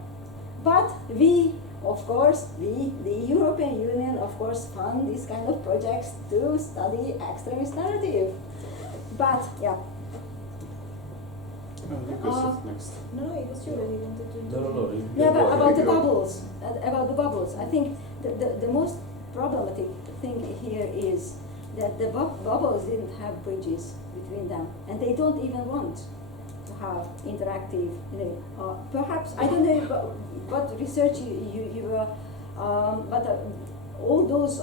But we, of course, the European Union, of course, fund these kind of projects to study extremist narrative. But yeah. Next. No, it was you that you wanted to. No. Yeah, but about the bubbles. I think the most problematic thing here is that the bubbles didn't have bridges between them, and they don't even want to have interactive, perhaps, I don't know what research you were, but all those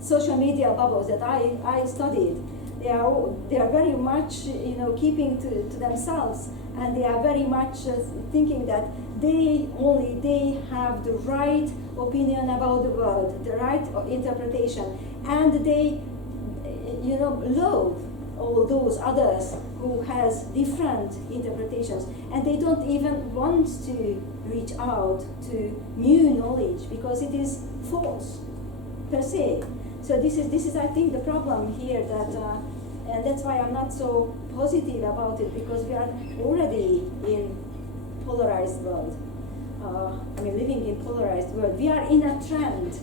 social media bubbles that I studied, they are very much keeping to themselves, and they are very much thinking that they have the right opinion about the world, the right interpretation, and they loathe all those others who has different interpretations, and they don't even want to reach out to new knowledge because it is false per se. So this is I think the problem here, that and that's why I'm not so positive about it, because we are already in polarized world. Living in polarized world. We are in a trend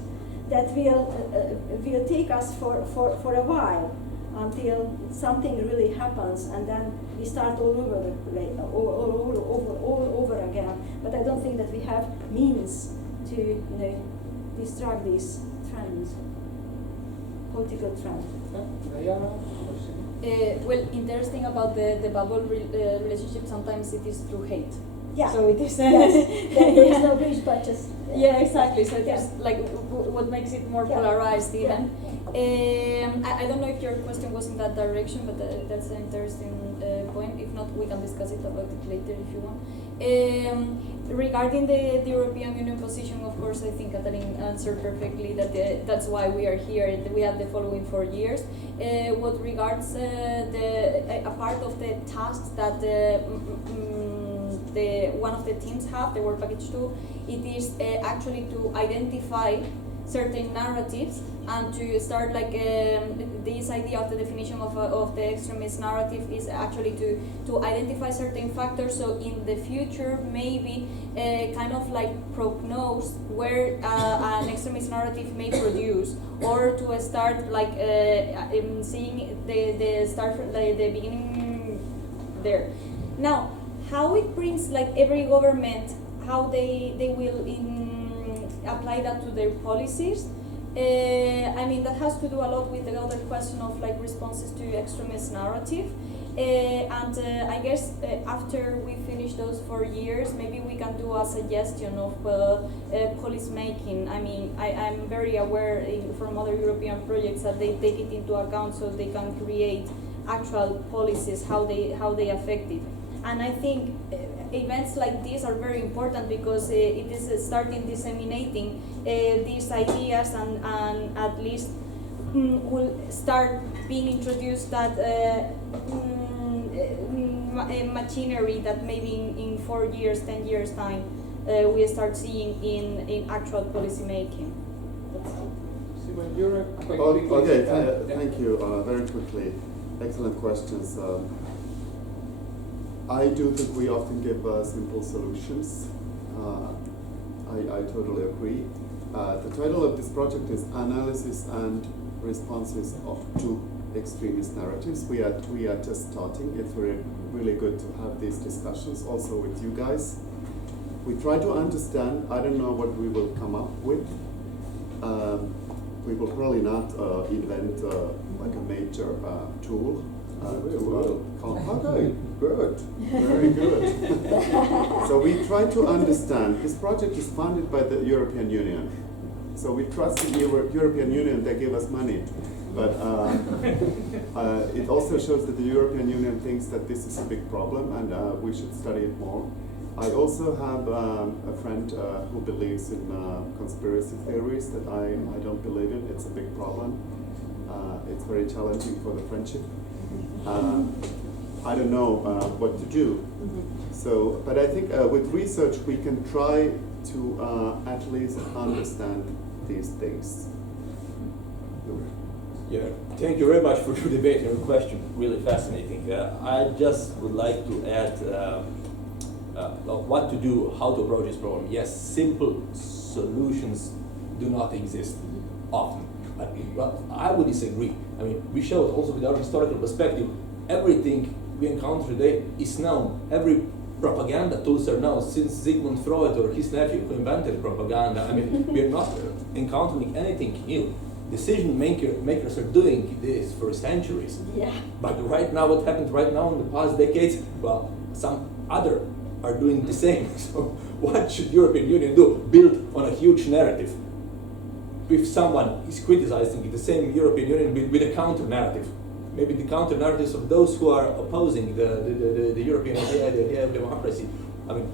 that will take us for a while until something really happens, and then we start all over again. But I don't think that we have means to disrupt these trends, political trends. Well, interesting about the bubble relationship. Sometimes it is through hate. Yeah. So it is. Yes. There is no bridge, but just. Yeah, exactly. So it is like what makes it more polarized, even. I don't know if your question was in that direction, but that's an interesting point. If not, we can discuss it about it later if you want. Regarding the European Union position, of course, I think Katalin answered perfectly that that's why we are here. We have the following 4 years. What regards a part of the tasks that one of the teams have, the work package 2, it is actually to identify certain narratives and to start this idea of the definition of the extremist narrative is actually to identify certain factors, so in the future maybe kind of prognose where an extremist narrative may produce, or to start seeing the start from the beginning there. Now, how it brings every government, how they will apply that to their policies. That has to do a lot with the other question of responses to extremist narrative. And I guess after we finish those 4 years, maybe we can do a suggestion of policy making. I'm very aware from other European projects that they take it into account so they can create actual policies, how they affect it. And I think events like these are very important because it is starting disseminating these ideas, and at least will start being introduced that machinery that maybe in 4 years, 10 years time, we start seeing in actual policy making. Thank you. Very quickly, excellent questions. I do think we often give simple solutions. I totally agree. The title of this project is Analysis and Responses to Extremist Narratives. We are just starting. It's really good to have these discussions also with you guys. We try to understand. I don't know what we will come up with. We will probably not invent a major tool. Okay, good, very good. So we try to understand. This project is funded by the European Union. So we trust the European Union, they give us money. But it also shows that the European Union thinks that this is a big problem and we should study it more. I also have a friend who believes in conspiracy theories that I don't believe in. It's a big problem. It's very challenging for the friendship. I don't know what to do. So, but I think with research we can try to at least understand these things. Yeah, thank you very much for your debate and your question. Really fascinating. I just would like to add what to do, how to approach this problem. Yes, simple solutions do not exist often. But I would disagree. We showed also with our historical perspective, everything we encounter today is known. Every propaganda tools are now, since Sigmund Freud or his nephew who invented propaganda. I mean, we're not encountering anything new. Decision makers are doing this for centuries. Yeah. But right now, what happened right now in the past decades, well, some other are doing the same. So what should European Union do? Build on a huge narrative. If someone is criticizing the same European Union with a counter-narrative, maybe the counter-narratives of those who are opposing the European idea, the idea of democracy. I mean,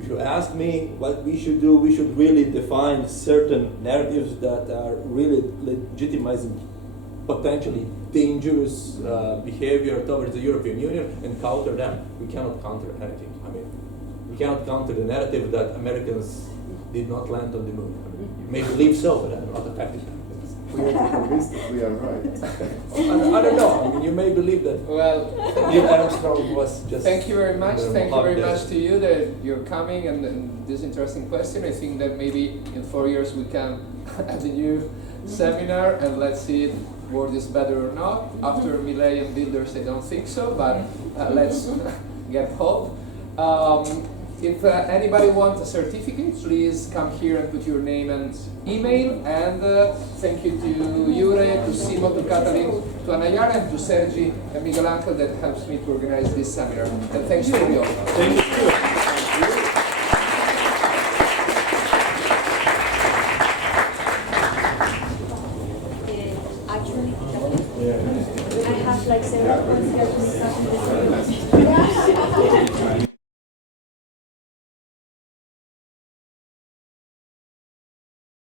if you ask me what we should do, we should really define certain narratives that are really legitimizing potentially dangerous behavior towards the European Union and counter them. We cannot counter anything. I mean, we cannot counter the narrative that Americans did not land on the moon. You may believe so, but I'm not affected. We are convinced that we are right. I don't know. I mean, you may believe that. Well, Neil Armstrong was just. thank you very much. Thank you very much there. to you that you're coming and this interesting question. I think that maybe in 4 years we can have a new seminar and let's see if word is better or not. After Millennium Builders, I don't think so, but let's get hope. If anybody wants a certificate, please come here and put your name and email. And thank you to Jure, to Simon, to Katalin, to Anayara, and to Sergi and Miguel Angel that helps me to organize this seminar. And thanks to you all. Thank you. Actually, I have like several points here to discuss in this